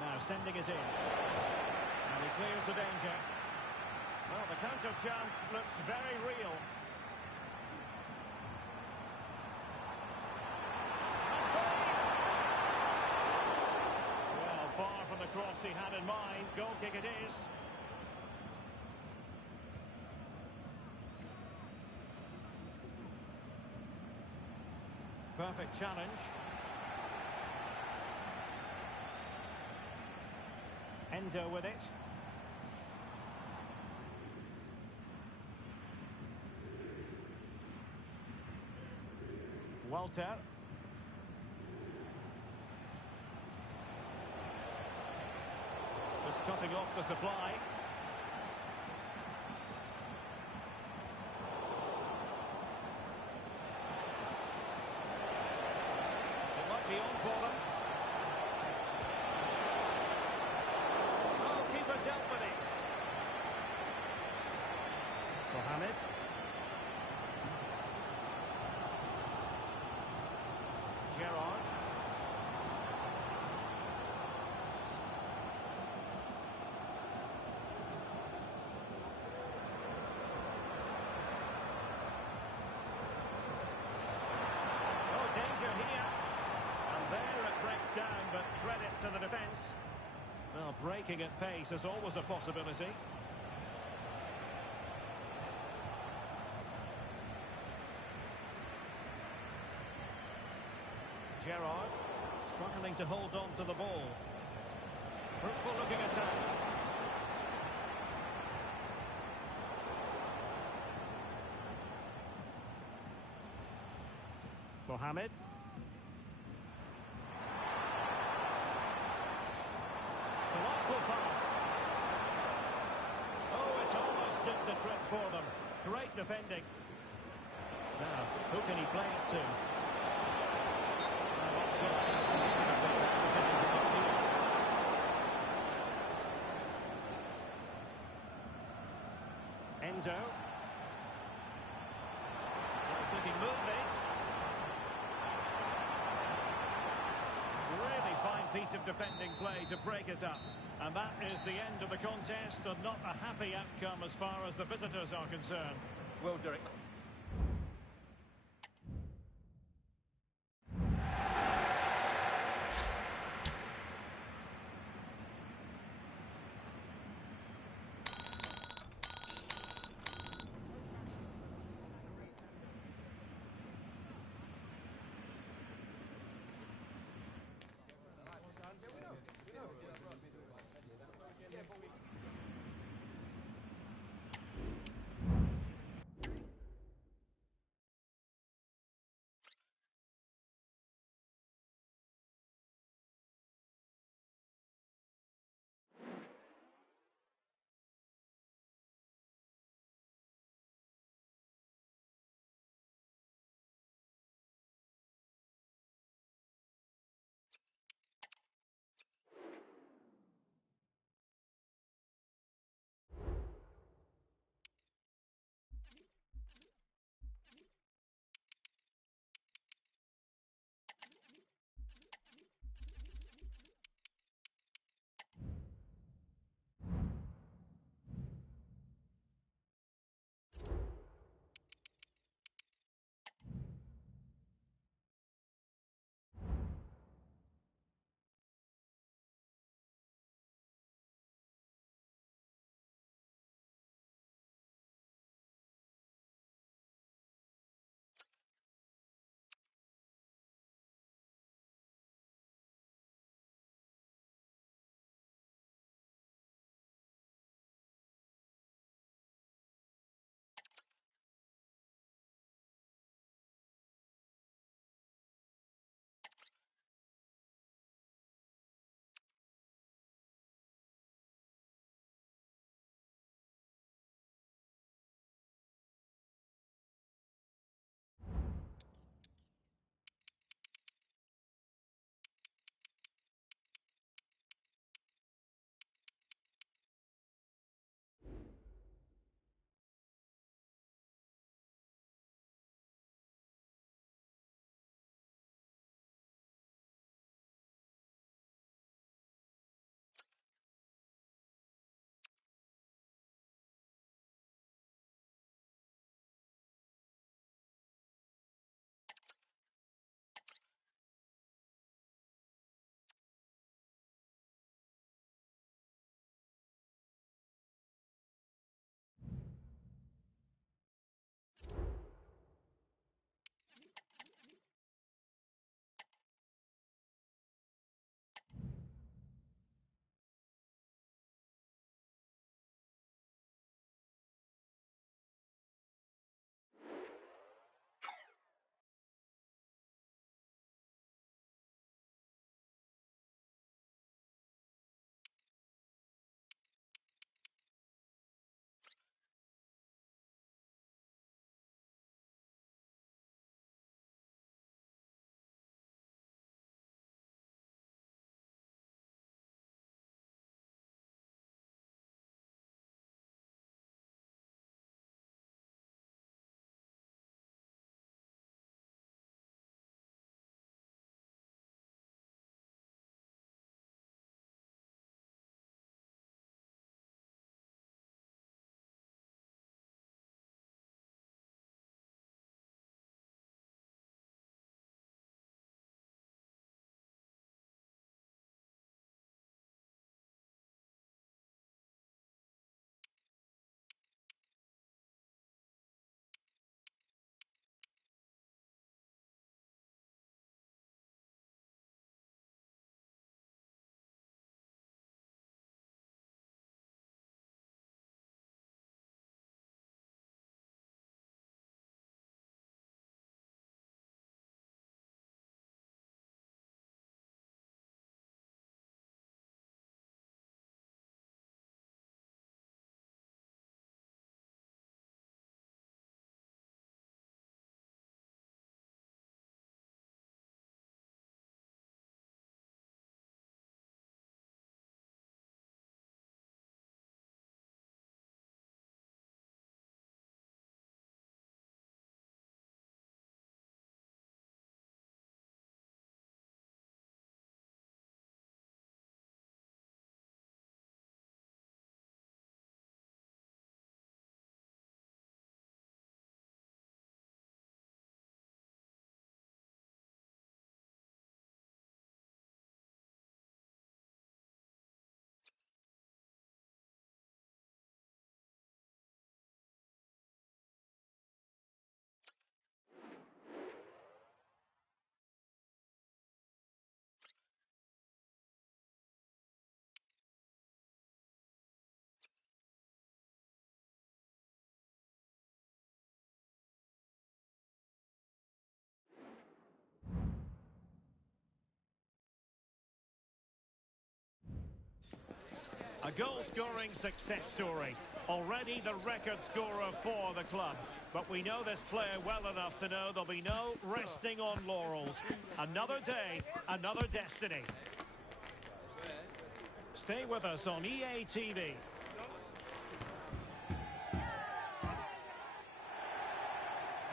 Now sending it in. And he clears the danger. Well, the counter chance looks very real. Well, far from the cross he had in mind. Goal kick it is. Perfect challenge. Endo with it. Walter. Just cutting off the supply. It might be on for them. Dealt with it. Mohamed. Gerrard. Oh, danger here. And there it breaks down, but credit to the defence. Well, breaking at pace is always a possibility. Gerrard struggling to hold on to the ball. Fruitful looking attack. Mohamed. Delightful pass. Oh, it almost did the trick for them. Great defending. Now, who can he play it to? Enzo. Nice looking move this. Really fine piece of defending play to break it up. And that is the end of the contest, and not a happy outcome as far as the visitors are concerned. Well, Derek. goal-scoring success story. Already the record scorer for the club. But we know this player well enough to know there'll be no resting on laurels. Another day, another destiny. Stay with us on EA TV.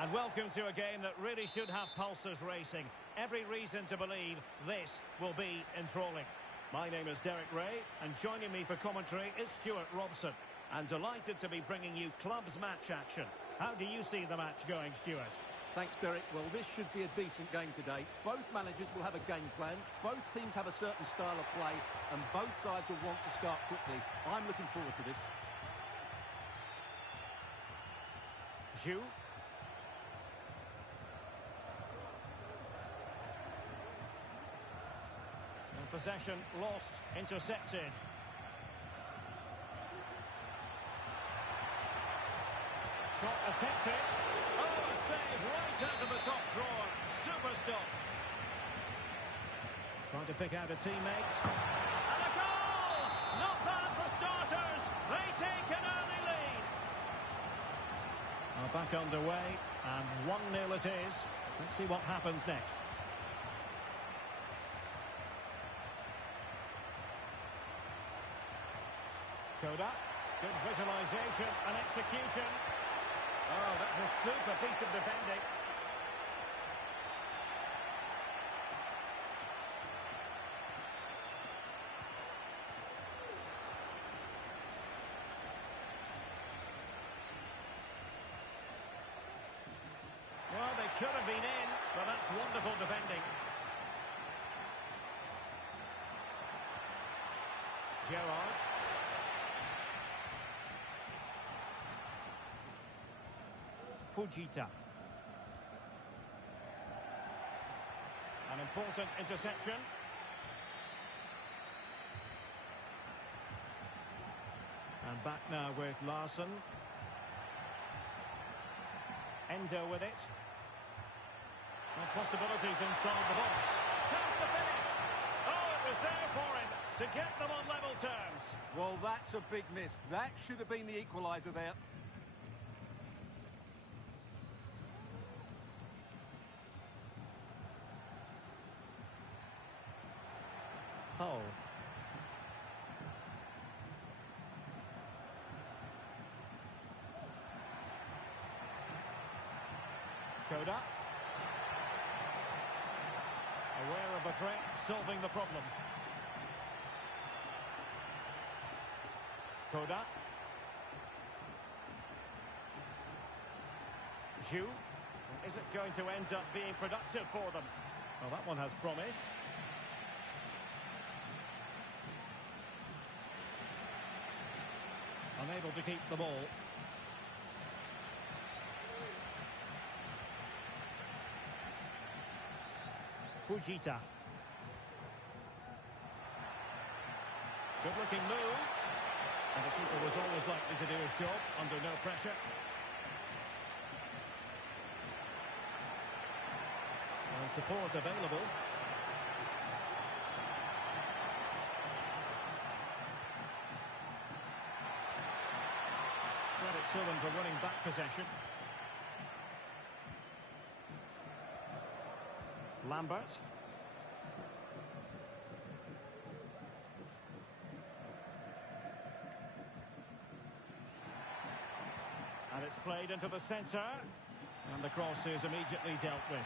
And welcome to a game that really should have pulses racing. Every reason to believe this will be enthralling. My name is Derek Ray, and joining me for commentary is Stuart Robson. And delighted to be bringing you clubs match action. How do you see the match going, Stuart? Thanks, Derek. Well, this should be a decent game today. Both managers will have a game plan. Both teams have a certain style of play, and both sides will want to start quickly. I'm looking forward to this. Zhu. Possession lost, intercepted. Shot attempted. Oh, a save right out of the top drawer. Super stop. Trying to pick out a teammate. And a goal! Not bad for starters. They take an early lead. Back underway, and 1-0 it is. Let's see what happens next. Koda, good visualisation and execution. Oh, that's a super piece of defending. Well, they could have been in, but that's wonderful defending. Gerrard. Fujita. An important interception. And back now with Larson. Endo with it. Well, possibilities inside the box. Chance to finish. Oh, it was there for him to get them on level terms. Well, that's a big miss. That should have been the equaliser there. Hull. Koda. Aware of the threat, solving the problem. Koda. Zhu. Is it going to end up being productive for them? Well, that one has promise. Unable to keep the ball. Fujita. Good looking move. And the keeper was always likely to do his job under no pressure. And support available. Credit to them for winning back possession. Lambert. And it's played into the centre. And the cross is immediately dealt with.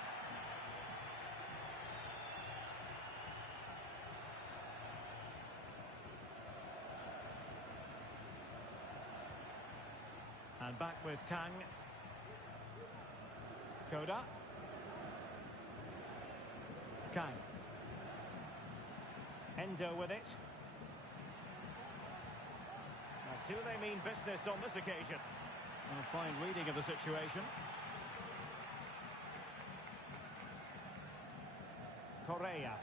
And back with Kang. Koda. Kang. Endo with it. Now, do they mean business on this occasion? A fine reading of the situation. Correa.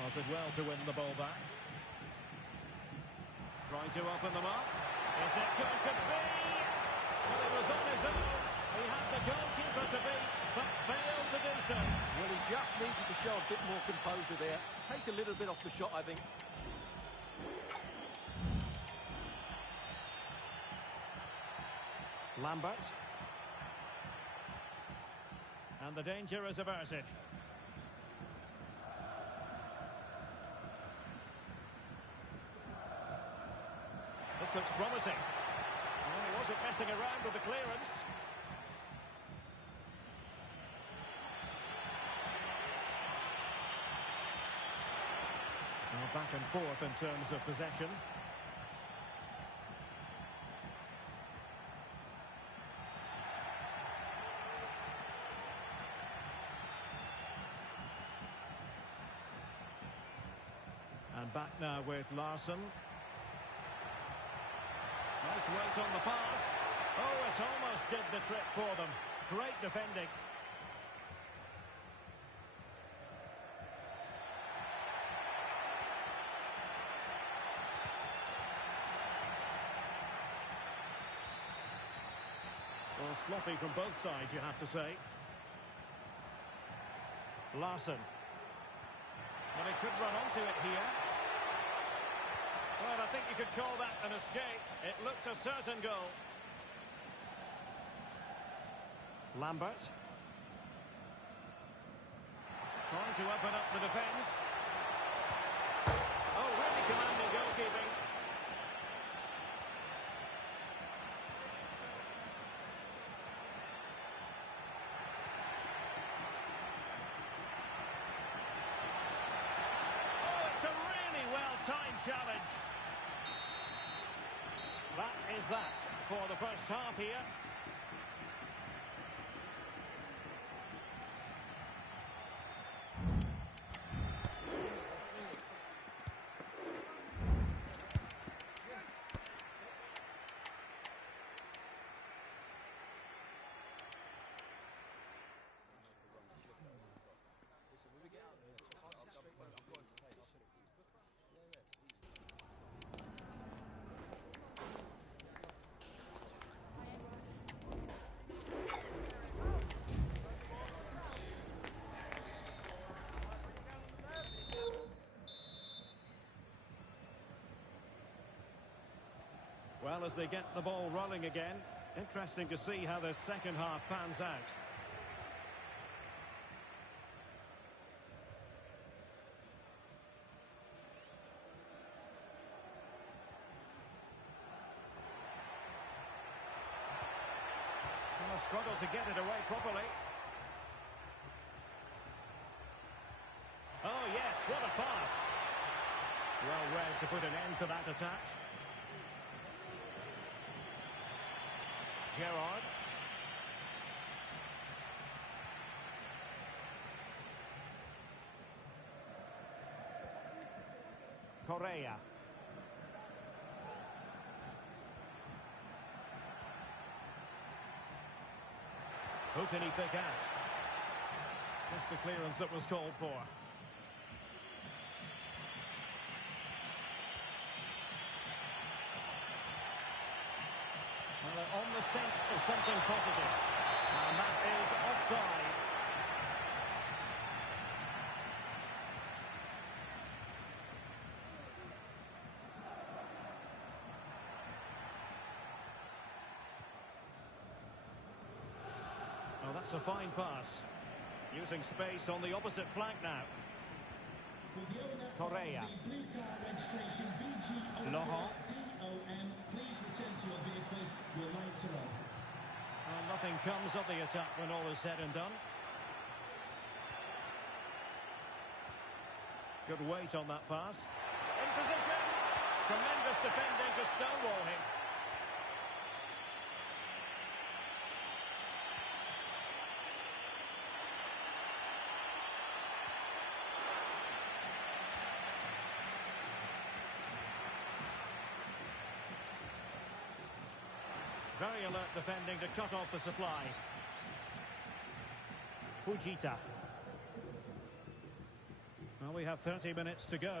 Well, did well to win the ball back. Trying to open them up. Is it going to be? Well, he was on his own. He had the goalkeeper to beat, but failed to do so. Well, he just needed to show a bit more composure there. Take a little bit off the shot, I think. Lambert. And the danger is averted. This looks promising. Oh, he wasn't messing around with the clearance. Well, back and forth in terms of possession. And back now with Larsson. Nice weight on the pass. Oh, it almost did the trick for them. Great defending. Well, sloppy from both sides, you have to say. Larsson. Well, he could run onto it here. Well, I think you could call that an escape. It looked a certain goal. Lambert. Trying to open up the defence. Oh, really commanding goalkeeping. Time challenge. That is that for the first half here. Well, as they get the ball rolling again, interesting to see how the second half pans out. And a struggle to get it away properly. Oh yes, what a pass. Well read to put an end to that attack. Gerrard. Correa. Who can he pick out? Just the clearance that was called for. On the scent of something positive. And that is offside. Oh, that's a fine pass. Using space on the opposite flank now. Correa. Laurent. Please return to your vehicle. Your lights are on. Well, nothing comes of the attack when all is said and done. Good weight on that pass. In position. Tremendous defending to stonewall him. Very alert defending to cut off the supply. Fujita. Well, we have 30 minutes to go.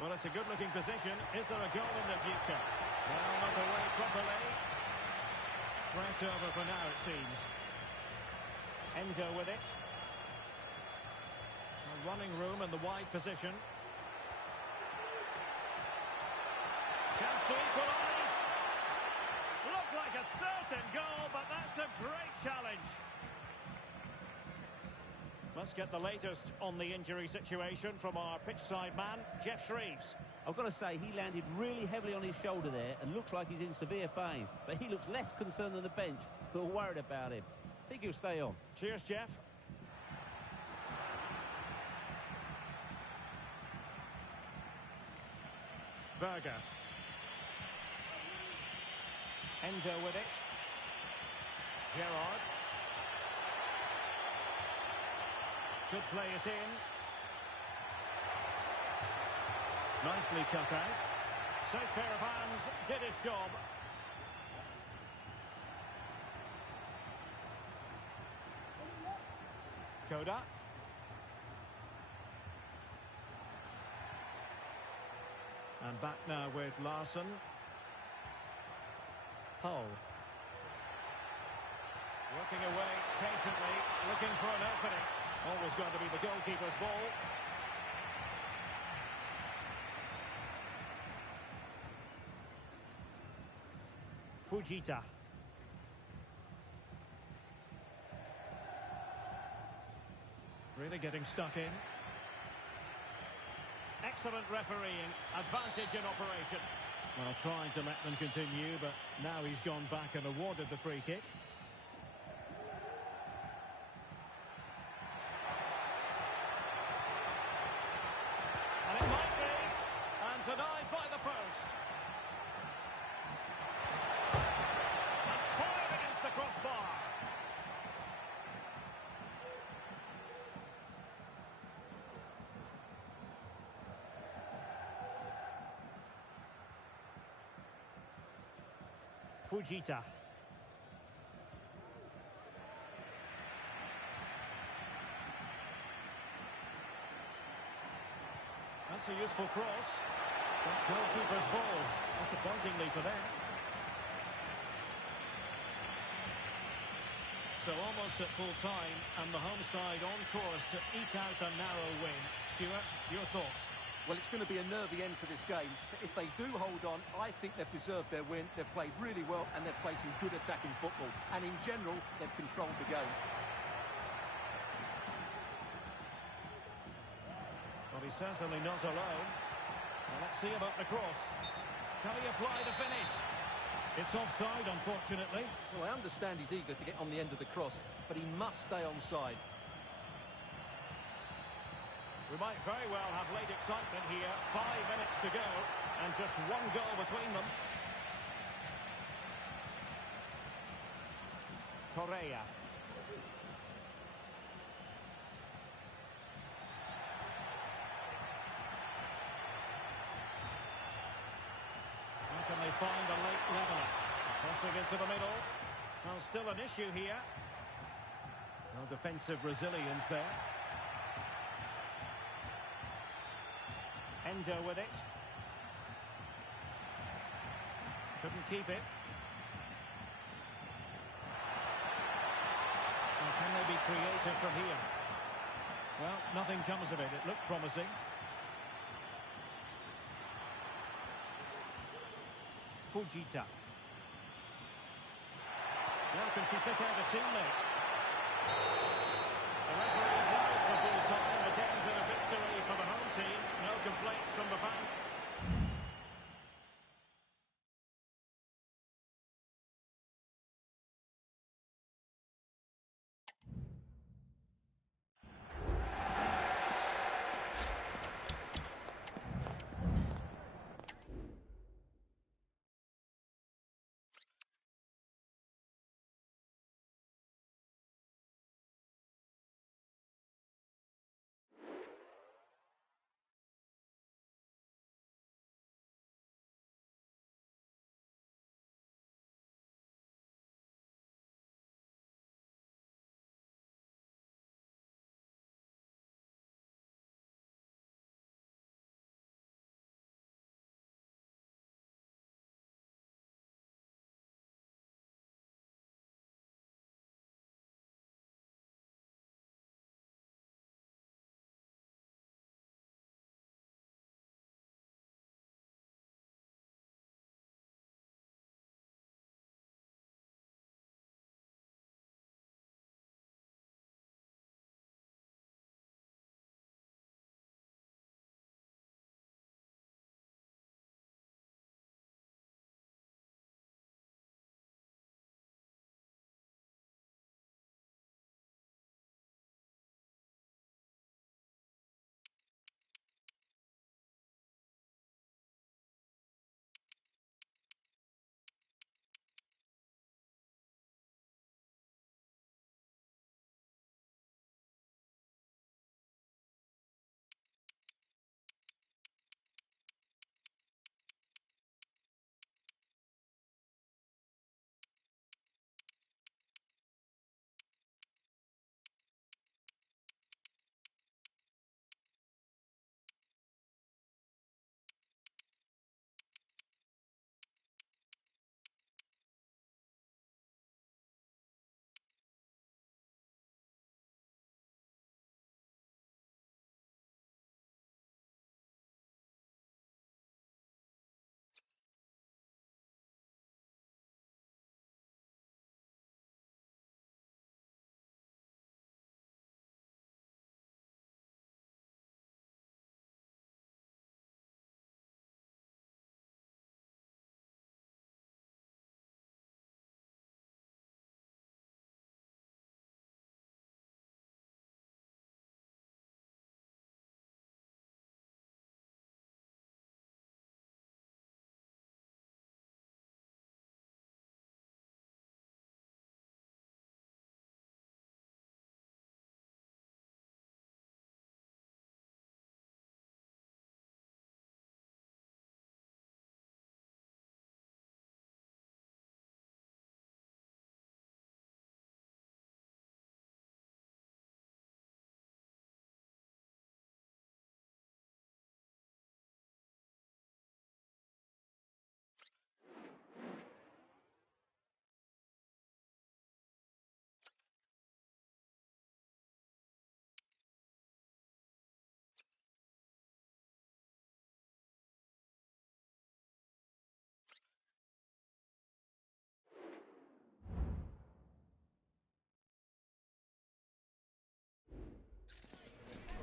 Well, it's a good-looking position. Is there a goal in the future? Well, not away properly. Threat over for now, it seems. Endo with it. A running room in the wide position. Chance to equalise. Looked like a certain goal, but that's a great challenge. Let's get the latest on the injury situation from our pitchside man, Jeff Shreves. I've got to say, he landed really heavily on his shoulder there and looks like he's in severe pain. But he looks less concerned than the bench, who are worried about him. I think he'll stay on. Cheers, Jeff. Berger. Endo with it. Gerrard. Could play it in. Nicely cut out. Safe pair of hands, did his job. Koda. And back now with Larson. Hull. Working away patiently, looking for an opening. Always going to be the goalkeeper's ball. Fujita. Really getting stuck in. Excellent refereeing. Advantage in operation. Well, trying to let them continue, but now he's gone back and awarded the free kick. And it might be. And denied by the post. And fired against the crossbar. Fujita. That's a useful cross. But goalkeeper's ball, disappointingly for them. So almost at full time, and the home side on course to eke out a narrow win. Stuart, your thoughts? Well, it's going to be a nervy end to this game. But if they do hold on, I think they've deserved their win. They've played really well and they've played some good attacking football. And in general, they've controlled the game. Well, he's certainly not alone. Well, let's see about the cross. Can he apply the finish? It's offside, unfortunately. Well, I understand he's eager to get on the end of the cross, but he must stay onside. We might very well have late excitement here. 5 minutes to go, and just one goal between them. Correa. How can they find a late leveller? Crossing into the middle. Well, still an issue here. No defensive resilience there. Endo with it. Couldn't keep it. Well, can they be creative from here? Well, nothing comes of it. It looked promising. Fujita. Now can she pick out a teammate? The referee blows for full time. It ends in a victory for the home team. No complaints from the fans.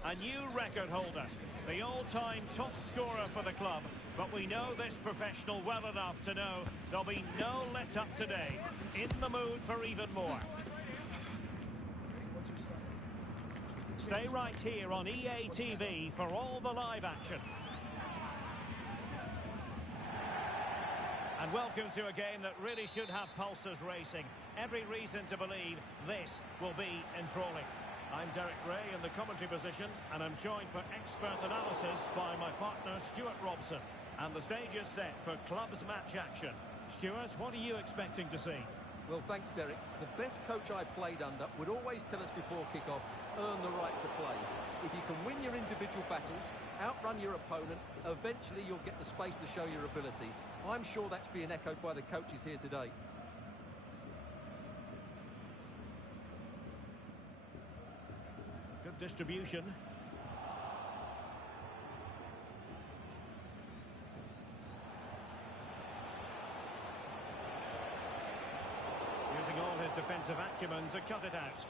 A new record holder, the all-time top scorer for the club. But we know this professional well enough to know there'll be no let-up today. In the mood for even more. Stay right here on EA TV for all the live action. And welcome to a game that really should have pulses racing. Every reason to believe this will be enthralling. I'm Derek Ray in the commentary position, and I'm joined for expert analysis by my partner Stuart Robson. And the stage is set for clubs match action. Stuart, what are you expecting to see? Well, thanks, Derek. The best coach I played under would always tell us before kick-off, earn the right to play. If you can win your individual battles, outrun your opponent, eventually you'll get the space to show your ability. I'm sure that's being echoed by the coaches here today. Good distribution. Using all his defensive acumen to cut it out.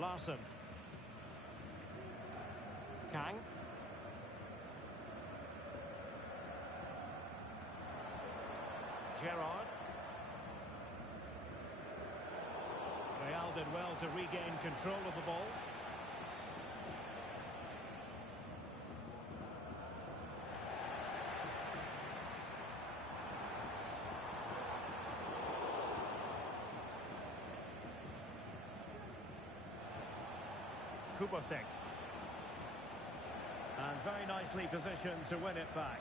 Larson. Kang. Gerrard. Real did well to regain control of the ball. Kubasek. And very nicely positioned to win it back.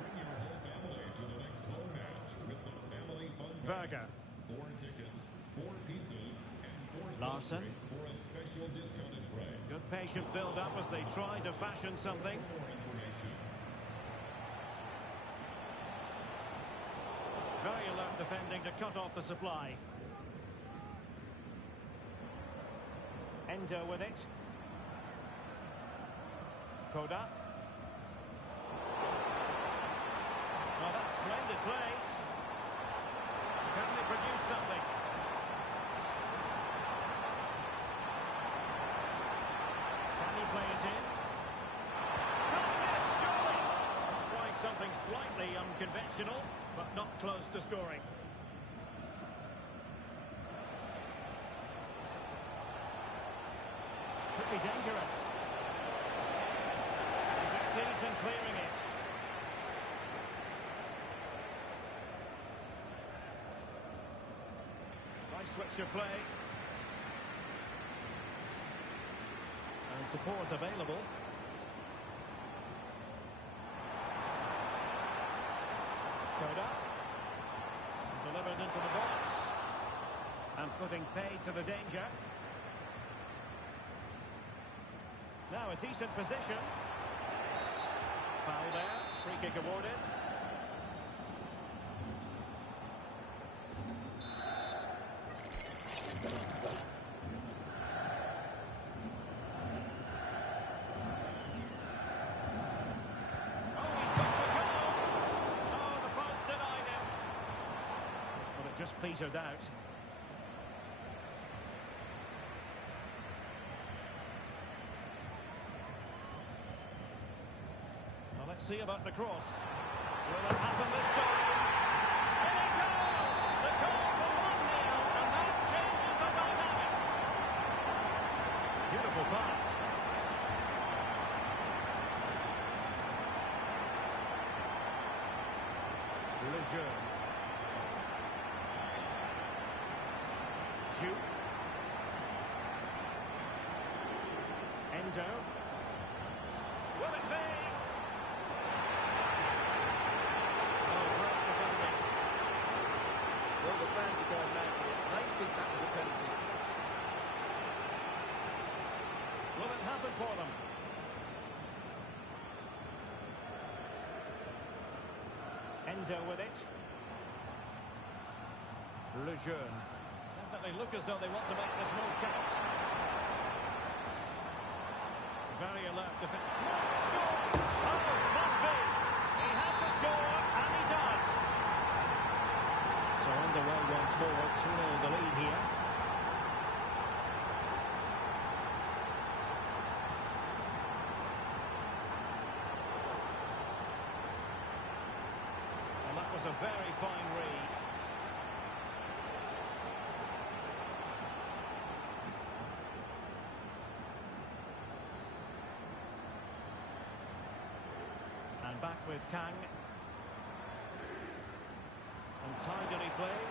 Bring your whole family to the next home match with the Family Fun Pack. Berger. 4 tickets, 4 pizzas, and 4 soft Larson. drinks for a special discounted price. Good patient build-up as they try to fashion something. For more information. Very alert defending to cut off the supply. Endo with it. Koda. Oh, that's splendid play. Can they produce something? Can he play it in? Can't miss, surely! Trying something slightly unconventional, but not close to scoring. Could be dangerous. He succeeds in clearing it. Nice switch of play. And support available. Koda. Delivered into the box. And putting pay to the danger. Now a decent position. Foul there. Free kick awarded. Just petered out. Well, let's see about the cross. Will it happen this time? And it goes! The goal for 1-0, and that changes the dynamic. Beautiful pass. Lejeune. Endo. Will it be? Oh, great defending. Well, the fans are going mad here. They think that was a penalty. Will it happen for them? Endo with it. Lejeune. Definitely look as though they want to make this move count. Very alert defense. Must score! Oh, must be! score? And he does. So on the way once more, 2-0 the lead here. And that was a very fine read. And back with Kang. And tidily played.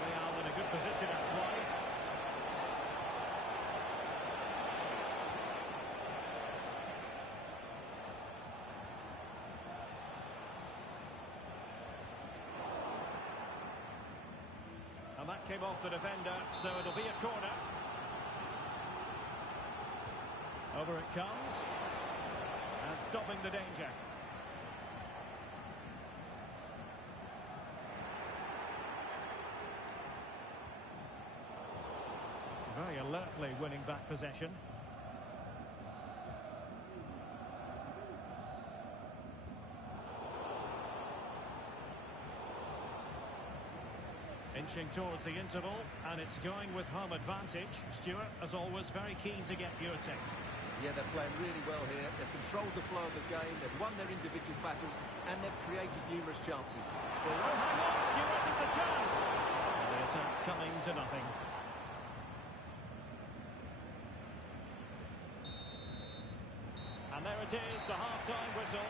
Real in a good position at play. And that came off the defender, so it'll be a corner. Over it comes. And stopping the danger. Very alertly winning back possession. Inching towards the interval, and it's going with home advantage. Stuart, as always, very keen to get your take. Yeah, they're playing really well here. They've controlled the flow of the game, they've won their individual battles, and they've created numerous chances. Well, oh, hang on, Stuart, it's a chance! And the attack coming to nothing. And there it is, the half-time whistle.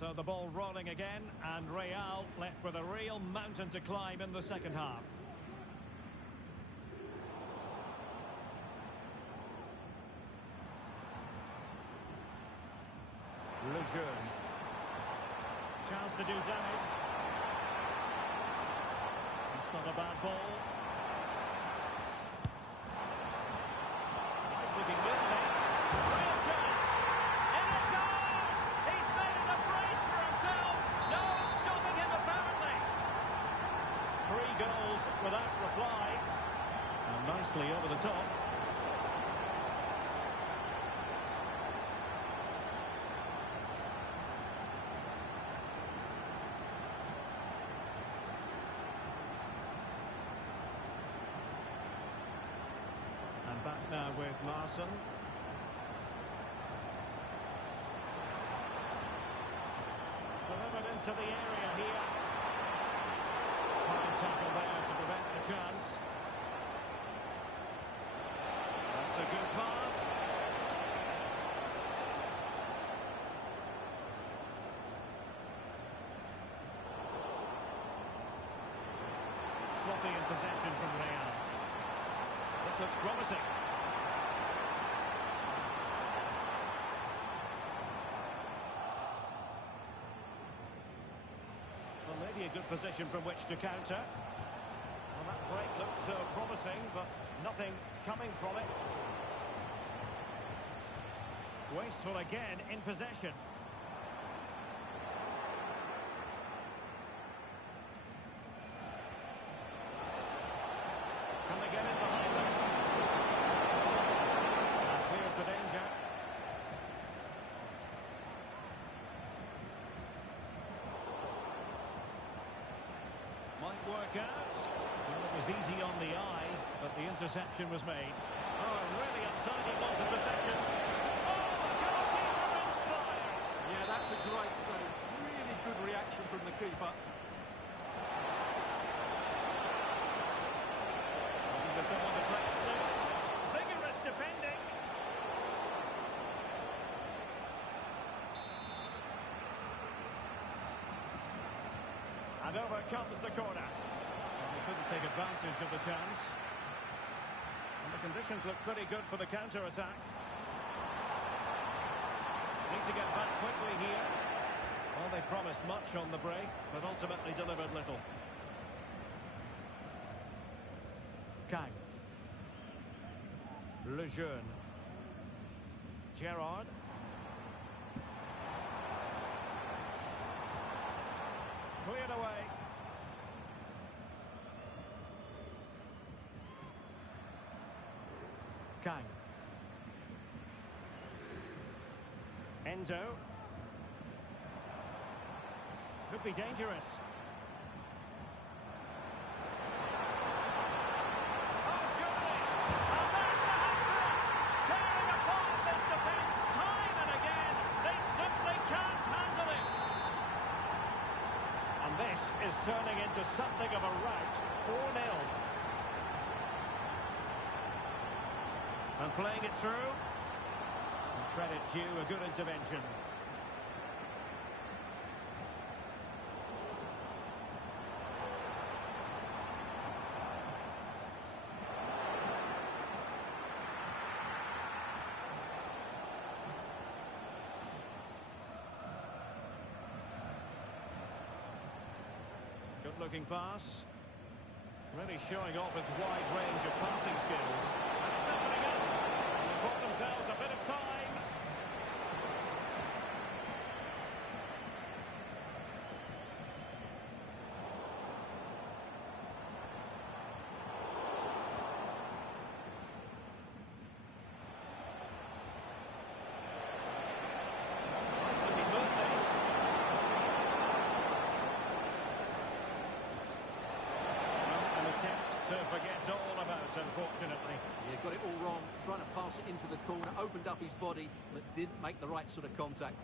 So the ball rolling again, and Real left with a real mountain to climb in the second half. Lejeune. Chance to do damage. It's not a bad ball. Nice looking move this. Real chance. In it goes! He's made it a brace for himself. No stopping him apparently. 3 goals without reply. And nicely over the top. Back now with Larson. Delivered into the area here. Fine tackle there to prevent the chance. That's a good pass. Sloppy in possession from Real. This looks promising. Well, maybe a good position from which to counter. Well, that break looked so promising, but nothing coming from it. Wasteful again in possession. Can they get in behind them? That clears the danger. Might work out. Well, it was easy on the eye, but the interception was made. Oh, a really untidy loss of possession. Oh, the goalkeeper inspired! Yeah, that's That's a great save. Really good reaction from the keeper. Looking for someone to play it to. Vigorous defending. And over comes the corner. And they couldn't take advantage of the chance. And the conditions look pretty good for the counter-attack. Need to get back quickly here. Well, they promised much on the break, but ultimately delivered little. Kang. Lejeune. Gerrard. Cleared away. Kang. Enzo. Could be dangerous. Oh, surely! And that's the hat-trick! Tearing apart this defence time and again. They simply can't handle it. And this is turning into something of a rout. 4-0. And playing it through. And credit due, a good intervention. Good-looking pass. Really showing off his wide range of passing skills. And it's opening up. And they've bought themselves a bit of time. Nicely moved this. An attempt to forget all about, unfortunately. Yeah, got it all wrong. Trying to pass it into the corner, opened up his body, but didn't make the right sort of contact.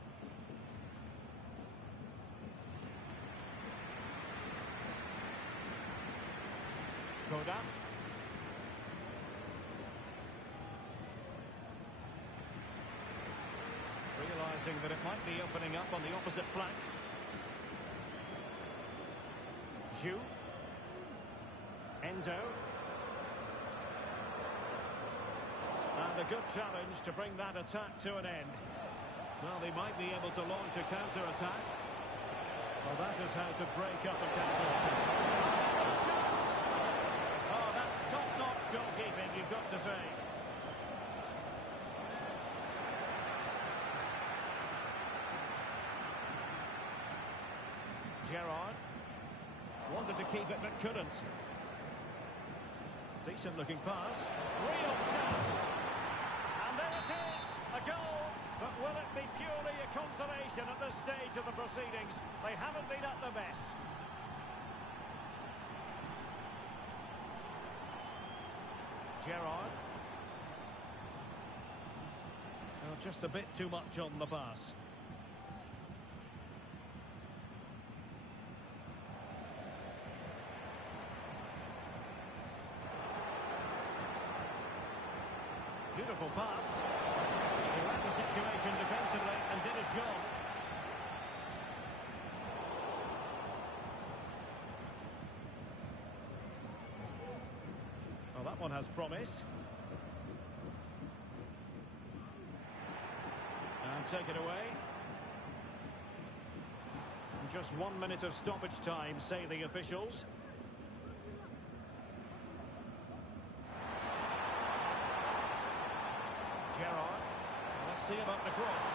Koda. Realising that it might be opening up on the opposite flank. Zhu. Enzo. And a good challenge to bring that attack to an end. Well, they might be able to launch a counter-attack. Well, that is how to break up a counter-attack. Chance! Oh, that's top-notch goalkeeping, you've got to say. Gerrard. Wanted to keep it, but couldn't. Decent-looking pass. Real chance. And there it is, a goal. But will it be purely a consolation at this stage of the proceedings? They haven't been at their best. Gerrard. Oh, just a bit too much on the pass. Beautiful pass. He read the situation defensively and did his job. Well, that one has promise. And take it away. And just 1 minute of stoppage time, say the officials. Gerrard. Let's see about the cross.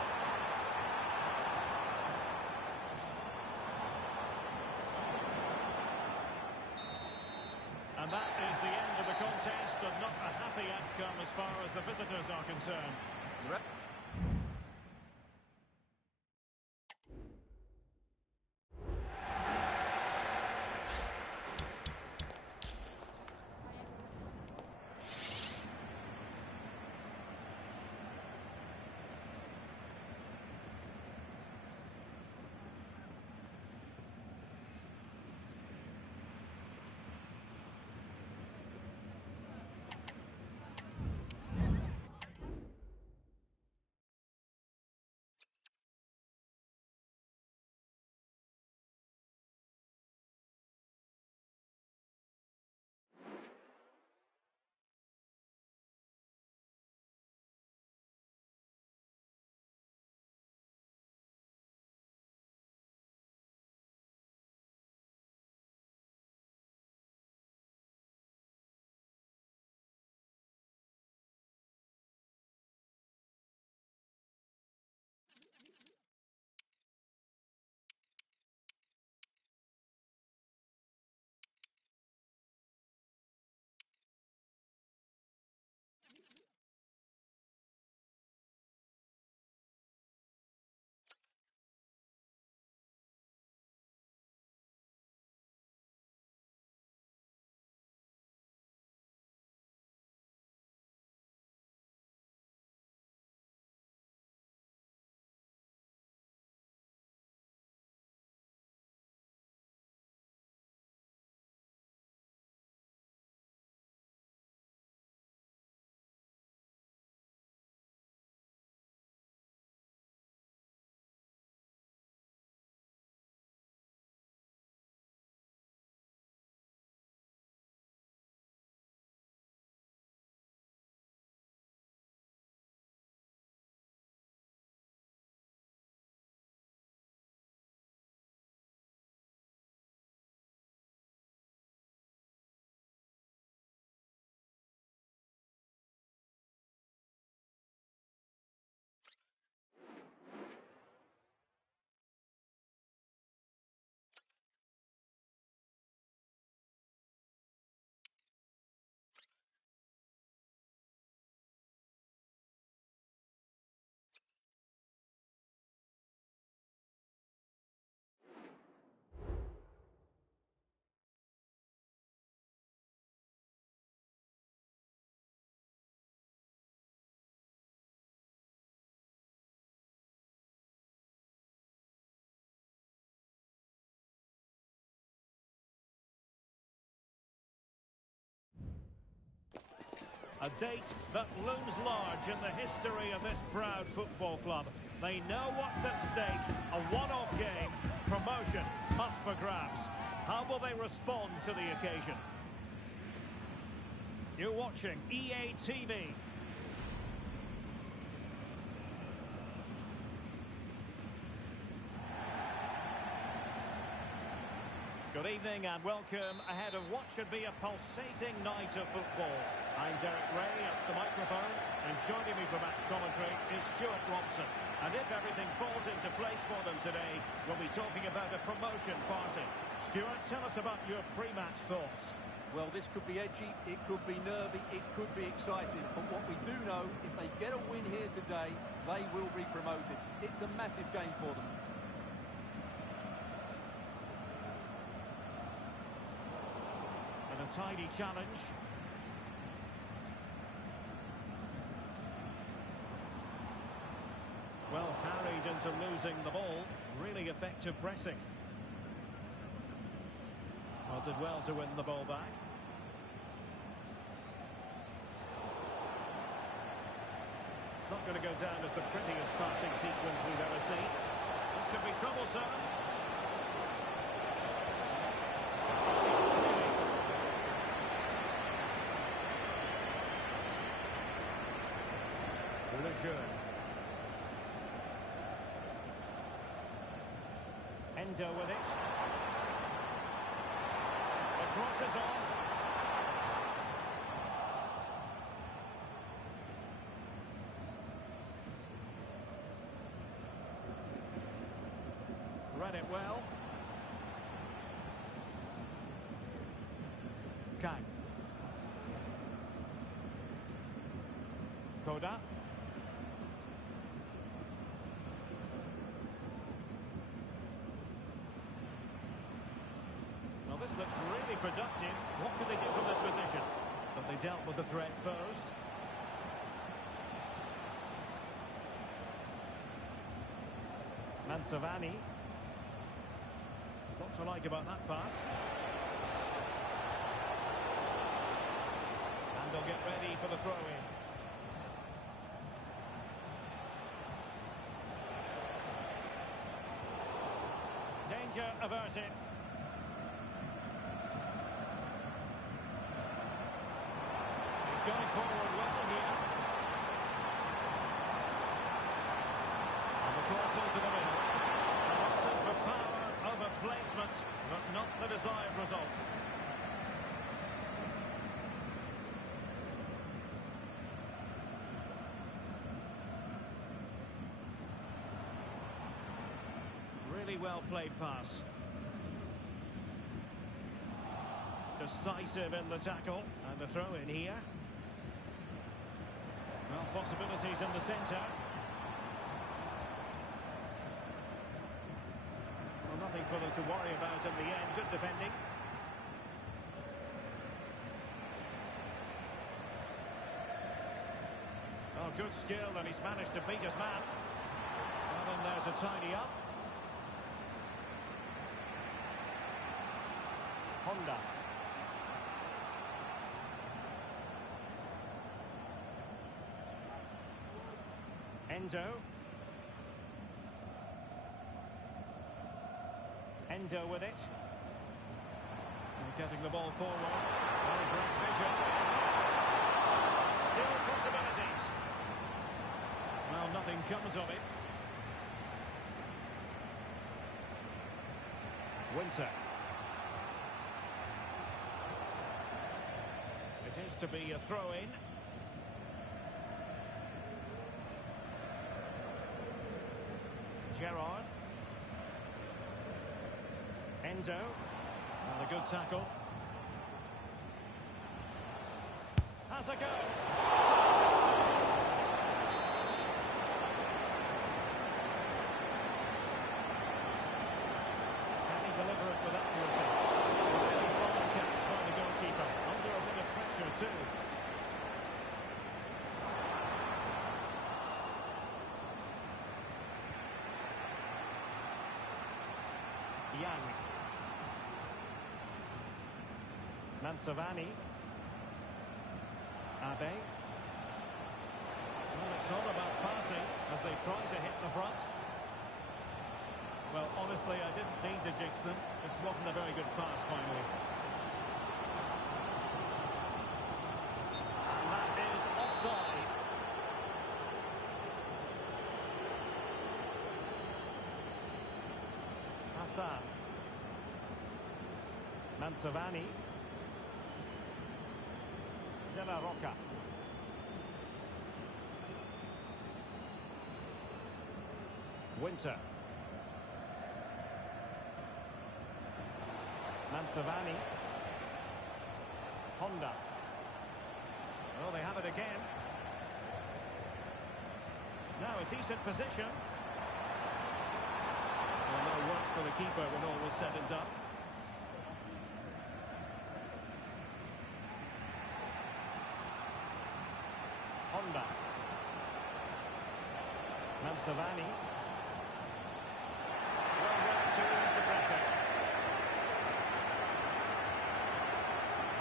And that is the end of the contest, and not a happy outcome as far as the visitors are concerned. A date that looms large in the history of this proud football club. They know what's at stake. A one-off game. Promotion up for grabs. How will they respond to the occasion? You're watching EA TV. Good evening and welcome ahead of what should be a pulsating night of football. I'm Derek Ray at the microphone, and joining me for match commentary is Stuart Robson. And if everything falls into place for them today, we'll be talking about a promotion party. Stuart, tell us about your pre-match thoughts. Well, this could be edgy, it could be nervy, it could be exciting. But what we do know, if they get a win here today, they will be promoted. It's a massive game for them. And a tidy challenge. Well, harried into losing the ball. Really effective pressing. Well, did well to win the ball back. It's not going to go down as the prettiest passing sequence we've ever seen. This could be troublesome. Endo with it. The cross is on. Read it well. Kang. Koda. Well, this looks really productive. What can they do from this position? But they dealt with the threat posed. Mantovani. What to like about that pass? And they'll get ready for the throw-in. Danger averted. Going forward well here. And the cross into the middle. Opted for power over placement, but not the desired result. Really well played pass. Decisive in the tackle, and the throw in here. Well, possibilities in the centre. Well, nothing for them to worry about in the end. Good defending. Oh, good skill, and he's managed to beat his man. Well in there to tidy up. Honda. Endo with it. And getting the ball forward. Very great vision. Still possibilities. Well, nothing comes of it. Winter. It is to be a throw-in. Gerrard. Endo. And a good tackle. Has a go. Can he deliver it with accuracy? Really fine catch by the goalkeeper. Under a bit of pressure too. Young. Mantovani. Abe. Well, it's all about passing as they try to hit the front. Well, honestly, I didn't mean to jinx them. Just wasn't a very good pass, finally. And that is offside. Hassan. Mantovani. De La Roca. Winter. Mantovani. Honda. Well, they have it again. Now a decent position. Well, no work for the keeper when all was said and done. Honda. Mantovani. Well read to ease the pressure.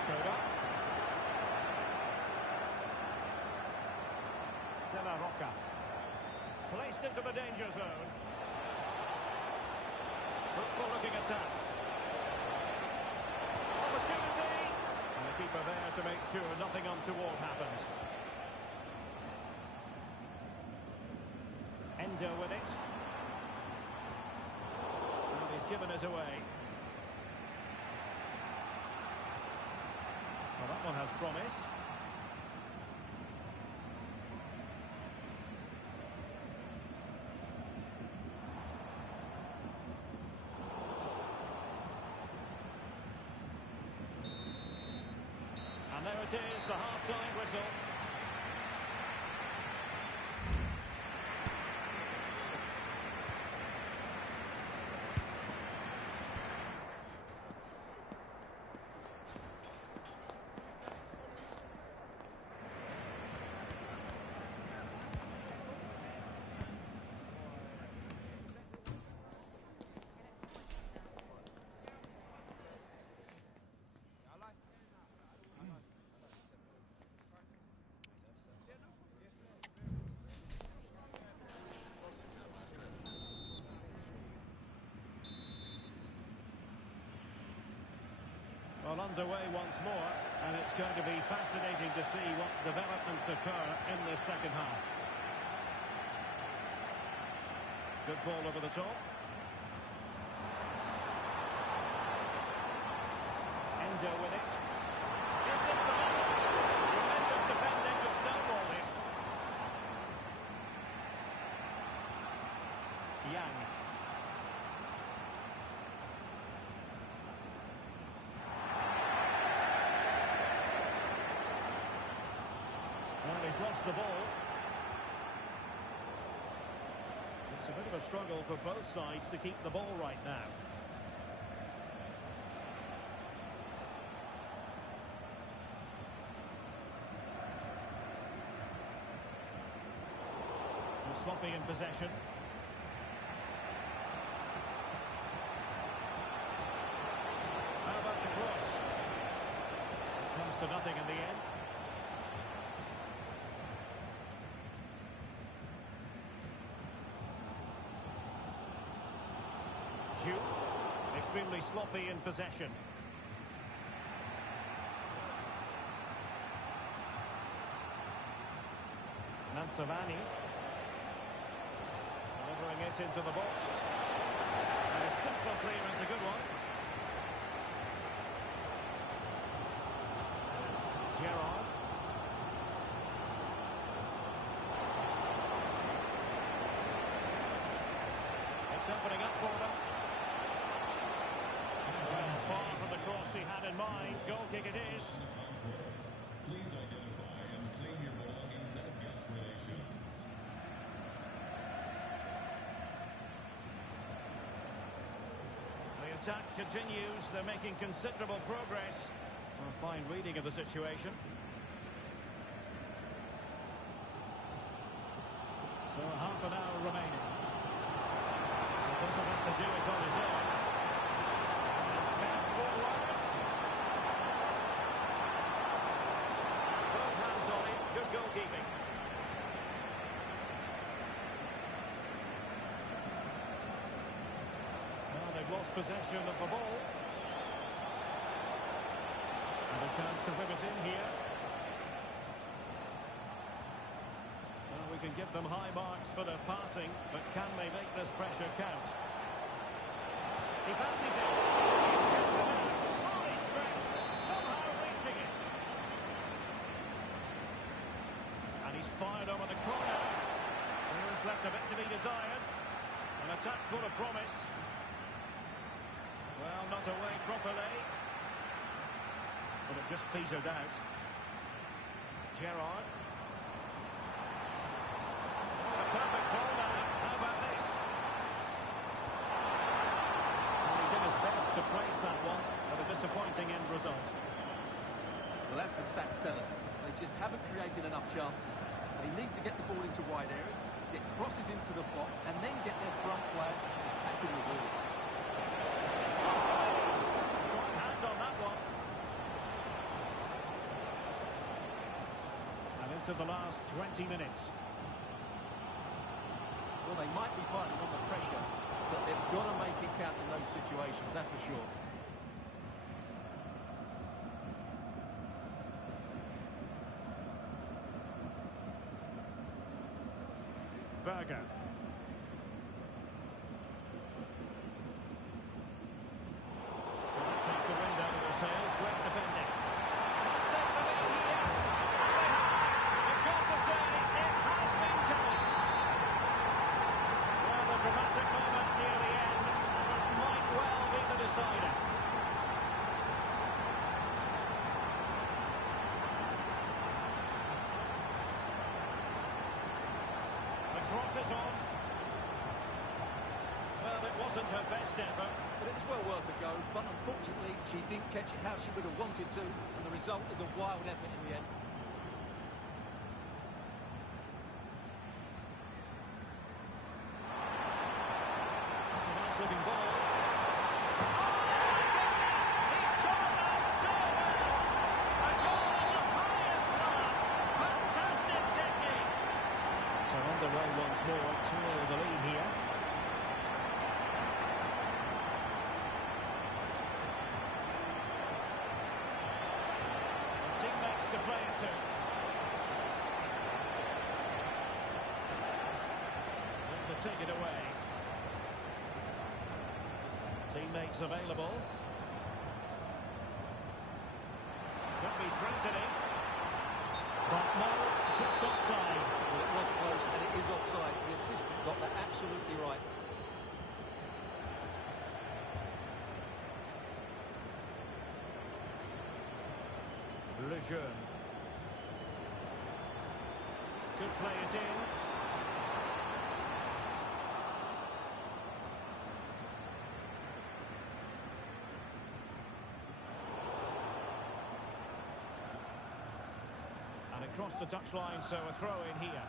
Koda. De La Roca. Placed into the danger zone. Fruitful looking attack. Opportunity! And the keeper there to make sure nothing untoward happens. Endo with it. And he's given us away. Well, that one has promise. And there it is, the half-time whistle. Well, underway once more, and it's going to be fascinating to see what developments occur in this second half. Good ball over the top. Endo with it. Is this the moment? Tremendous defending to stonewall him. Yang. Well, he's lost the ball. It's a bit of a struggle for both sides to keep the ball right now. And sloppy in possession. How about the cross? Comes to nothing in the end. Extremely sloppy in possession. Mantovani delivering it into the box. And a simple clearance, a good one. Gerrard. It's opening up for them. Far from the cross he had in mind. Goal kick it is. Please identify and claim your belongings at guest relations. The attack continues. They're making considerable progress. A fine reading of the situation. So half an hour remaining. He doesn't have to do it on his own. Forwards. Both hands on possession of the ball. And a chance to whip it in here. Well, we can give them high marks for their passing, but can they make this pressure count? He fancies it. He's tipped it out. Fully stretched, somehow reaching it. And he's fired over the corner. There's left a bit to be desired. An attack full of promise. Well, not away properly. But it just petered out. Gerrard. A perfect ball now. How about this? Well, he did his best to place that one, but a disappointing end result. Well, as the stats tell us, they just haven't created enough chances. They need to get the ball into wide areas, get crosses into the box, and then get their front players attacking the ball. Strong hand on that one. And into the last 20 minutes. Well, they might be fighting on the pressure, but they've got to make it count in those situations, that's for sure. Berger. Well, that takes the wind out of their sails. Great defending. Take the lead, yes! You've got to say, it has been coming. Well, the dramatic moment near the end, and it might well be the decider. Cross is on. Well, it wasn't her best effort. But it was well worth a go, but unfortunately she didn't catch it how she would have wanted to, and the result is a wild effort in the end. That's a nice looking ball. Underway once more, 2-0 the lead here. And teammates to play it to. Look to take it away. Teammates available. Could be threatening. But no, just offside. Well, it was close, and it is offside. The assistant got that absolutely right. Lejeune. Could play it in. And across the touchline, so a throw in here.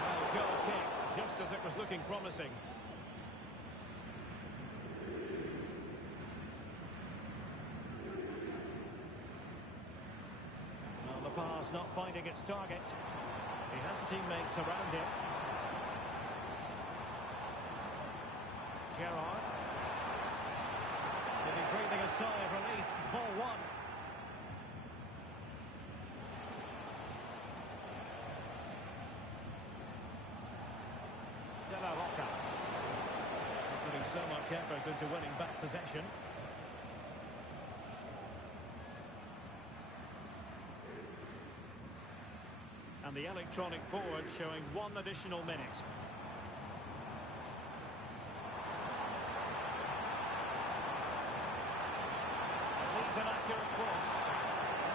Well, goal kick, just as it was looking promising. Well, the pass not finding its target. He has teammates around him. Gerrard. He'll be breathing a sigh of relief. Ball one. De La Roca. Putting so much effort into winning back possession. And the electronic board showing 1 additional minute. Needs an accurate cross.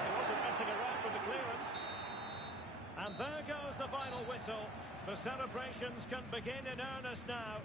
He wasn't messing around with the clearance. And there goes the final whistle. The celebrations can begin in earnest now.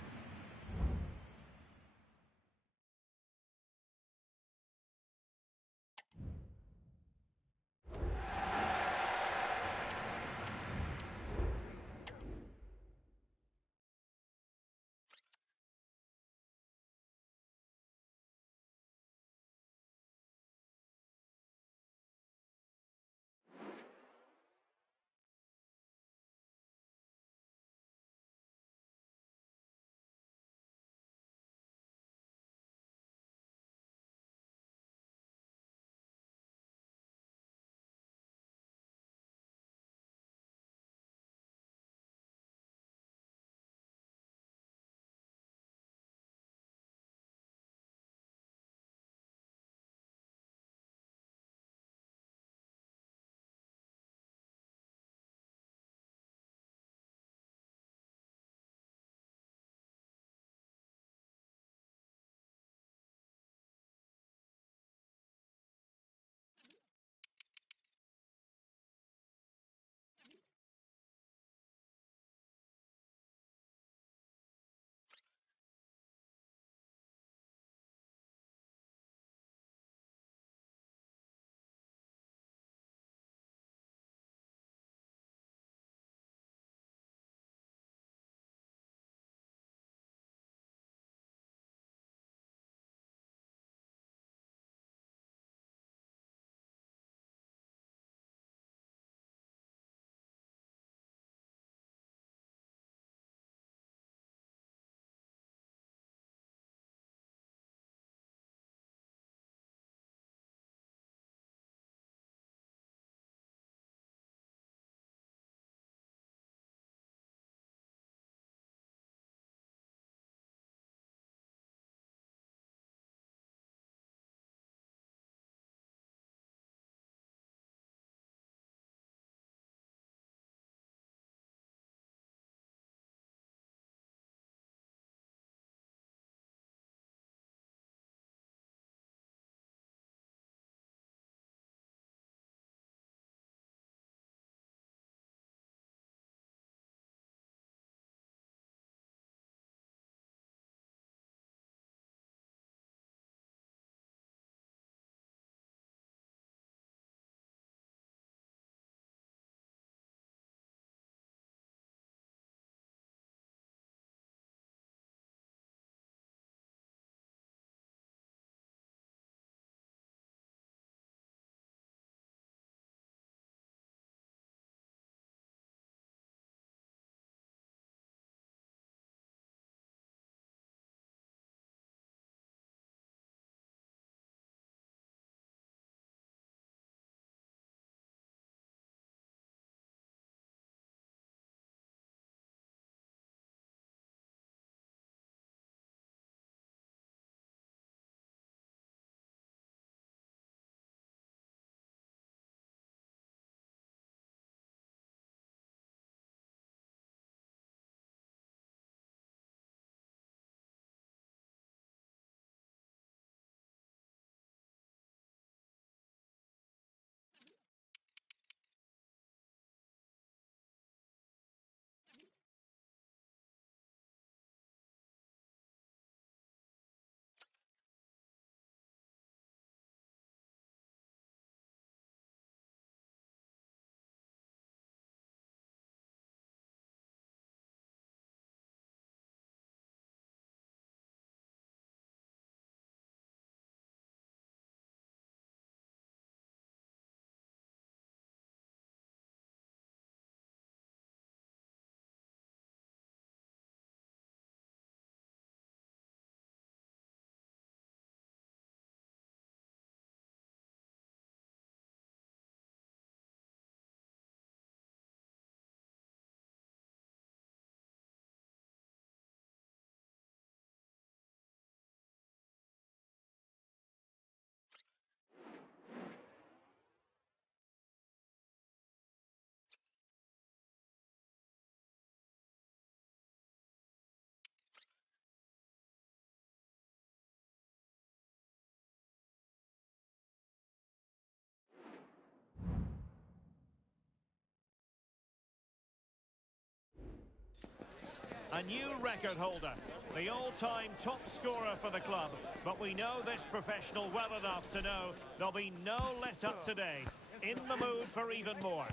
A new record holder, the all-time top scorer for the club. But we know this professional well enough to know there'll be no let-up today. In the mood for even more.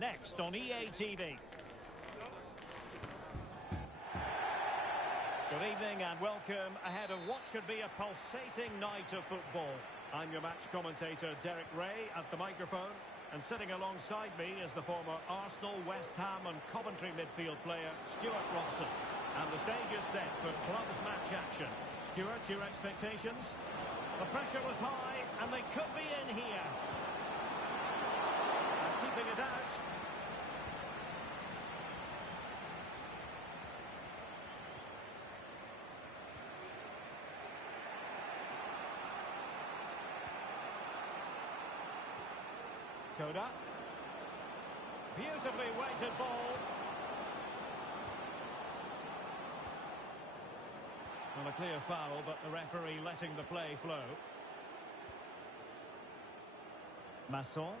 Next on EA TV. Good evening and welcome ahead of what should be a pulsating night of football. I'm your match commentator Derek Ray at the microphone. And sitting alongside me is the former Arsenal, West Ham and Coventry midfield player, Stuart Robson. And the stage is set for clubs match action. Stuart, your expectations? The pressure was high and they could be in here. And keeping it out. Koda. Beautifully weighted ball. Well, a clear foul, but the referee letting the play flow. Masson.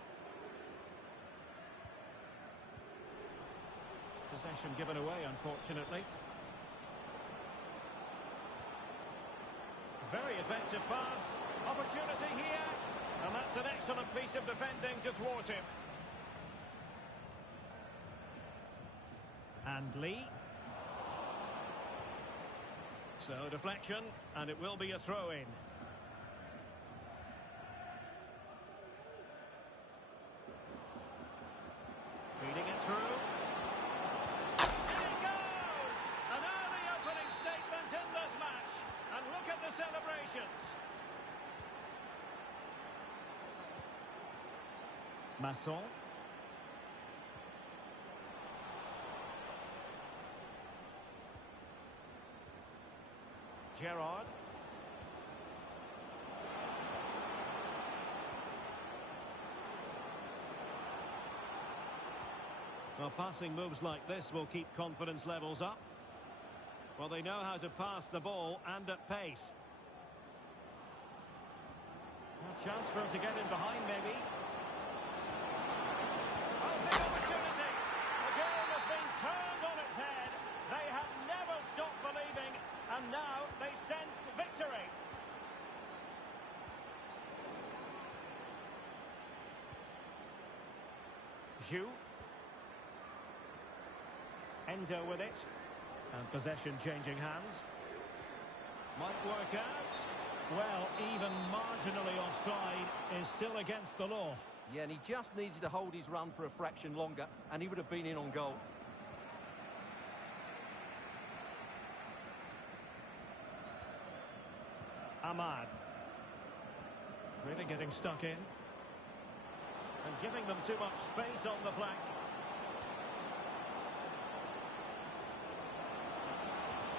Possession given away, unfortunately. Very effective pass. Opportunity here. And that's an excellent piece of defending to thwart him. And Lee. So deflection, and it will be a throw-in. Feeding it through. And it goes! An early opening statement in this match. And look at the celebrations. Masson. Gerrard. Well, passing moves like this will keep confidence levels up. Well, they know how to pass the ball and at pace. A chance for him to get in behind, maybe. Oh, big opportunity. The game has been turned on its head. They have never stopped believing, and now they sense victory. Zhu. Endo with it. And possession changing hands. Might work out. Well, even marginally offside is still against the law. Yeah, and he just needed to hold his run for a fraction longer, and he would have been in on goal. Ahmad. Really getting stuck in. And giving them too much space on the flank.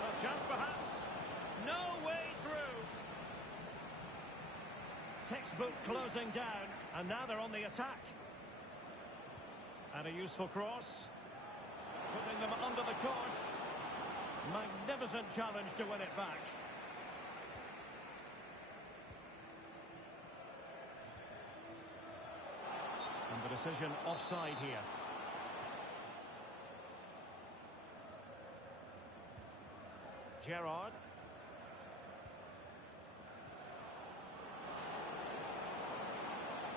A chance perhaps. No way through. Textbook closing down, and now they're on the attack. And a useful cross. Putting them under the cosh. Magnificent challenge to win it back. And the decision offside here. Gerrard.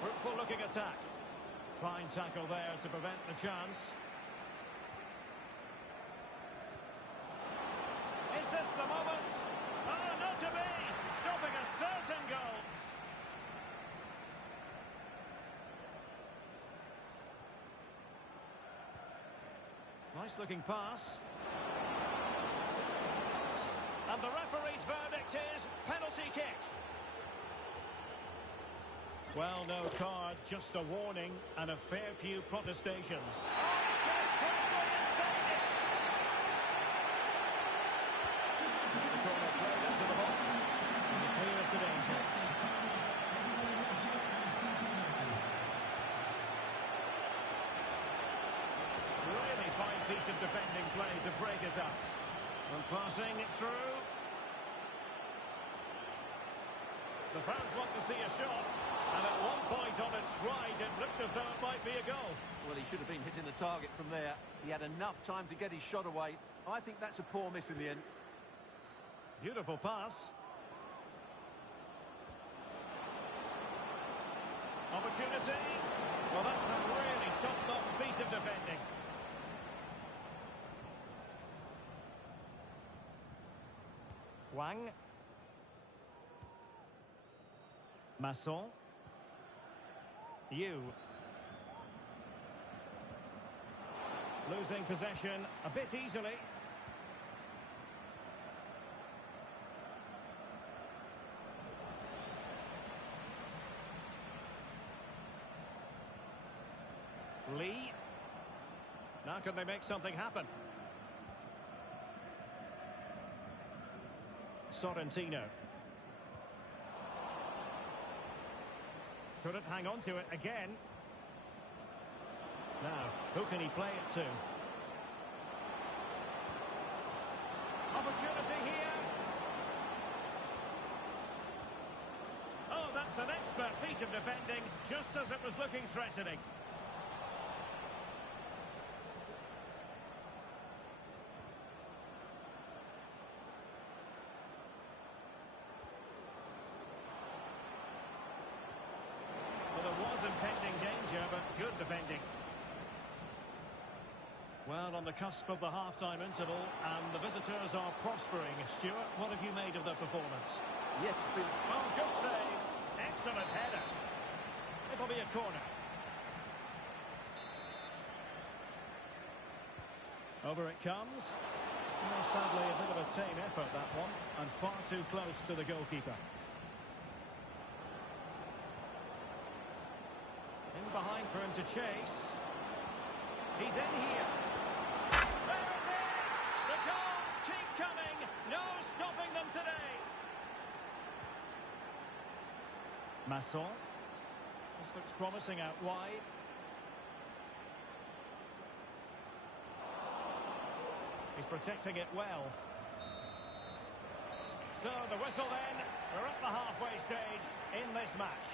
Fruitful looking attack. Fine tackle there to prevent the chance. Is this the moment? Oh, not to be! Stopping a certain goal. Nice looking pass. And the referee's verdict is penalty kick. Well, no card, just a warning and a fair few protestations. Oh, he's just quickly inside it. The corner played into the box. And he clears the danger. Really fine piece of defending play to break it up. And passing it through. The fans want to see a shot, and at one point on its stride, it looked as though it might be a goal. Well, he should have been hitting the target from there. He had enough time to get his shot away. I think that's a poor miss in the end. Beautiful pass. Opportunity. Well, that's a really top-notch piece of defending. Wang. Masson. Yu. Losing possession a bit easily. Lee. Now can they make something happen? Sorrentino. Couldn't hang on to it again. Now, who can he play it to? Opportunity here. Oh, that's an expert piece of defending, just as it was looking threatening. Impending danger, but good defending. Well, on the cusp of the half-time interval, and the visitors are prospering. Stuart, what have you made of their performance? Yes, it's been... Oh, good save. Excellent header. It'll be a corner. Over it comes. Well, sadly, a bit of a tame effort, that one, and far too close to the goalkeeper. Behind for him to chase. He's in here. There it is! The goals keep coming. No stopping them today. Masson. This looks promising out wide. He's protecting it well. So the whistle then. We're at the halfway stage in this match.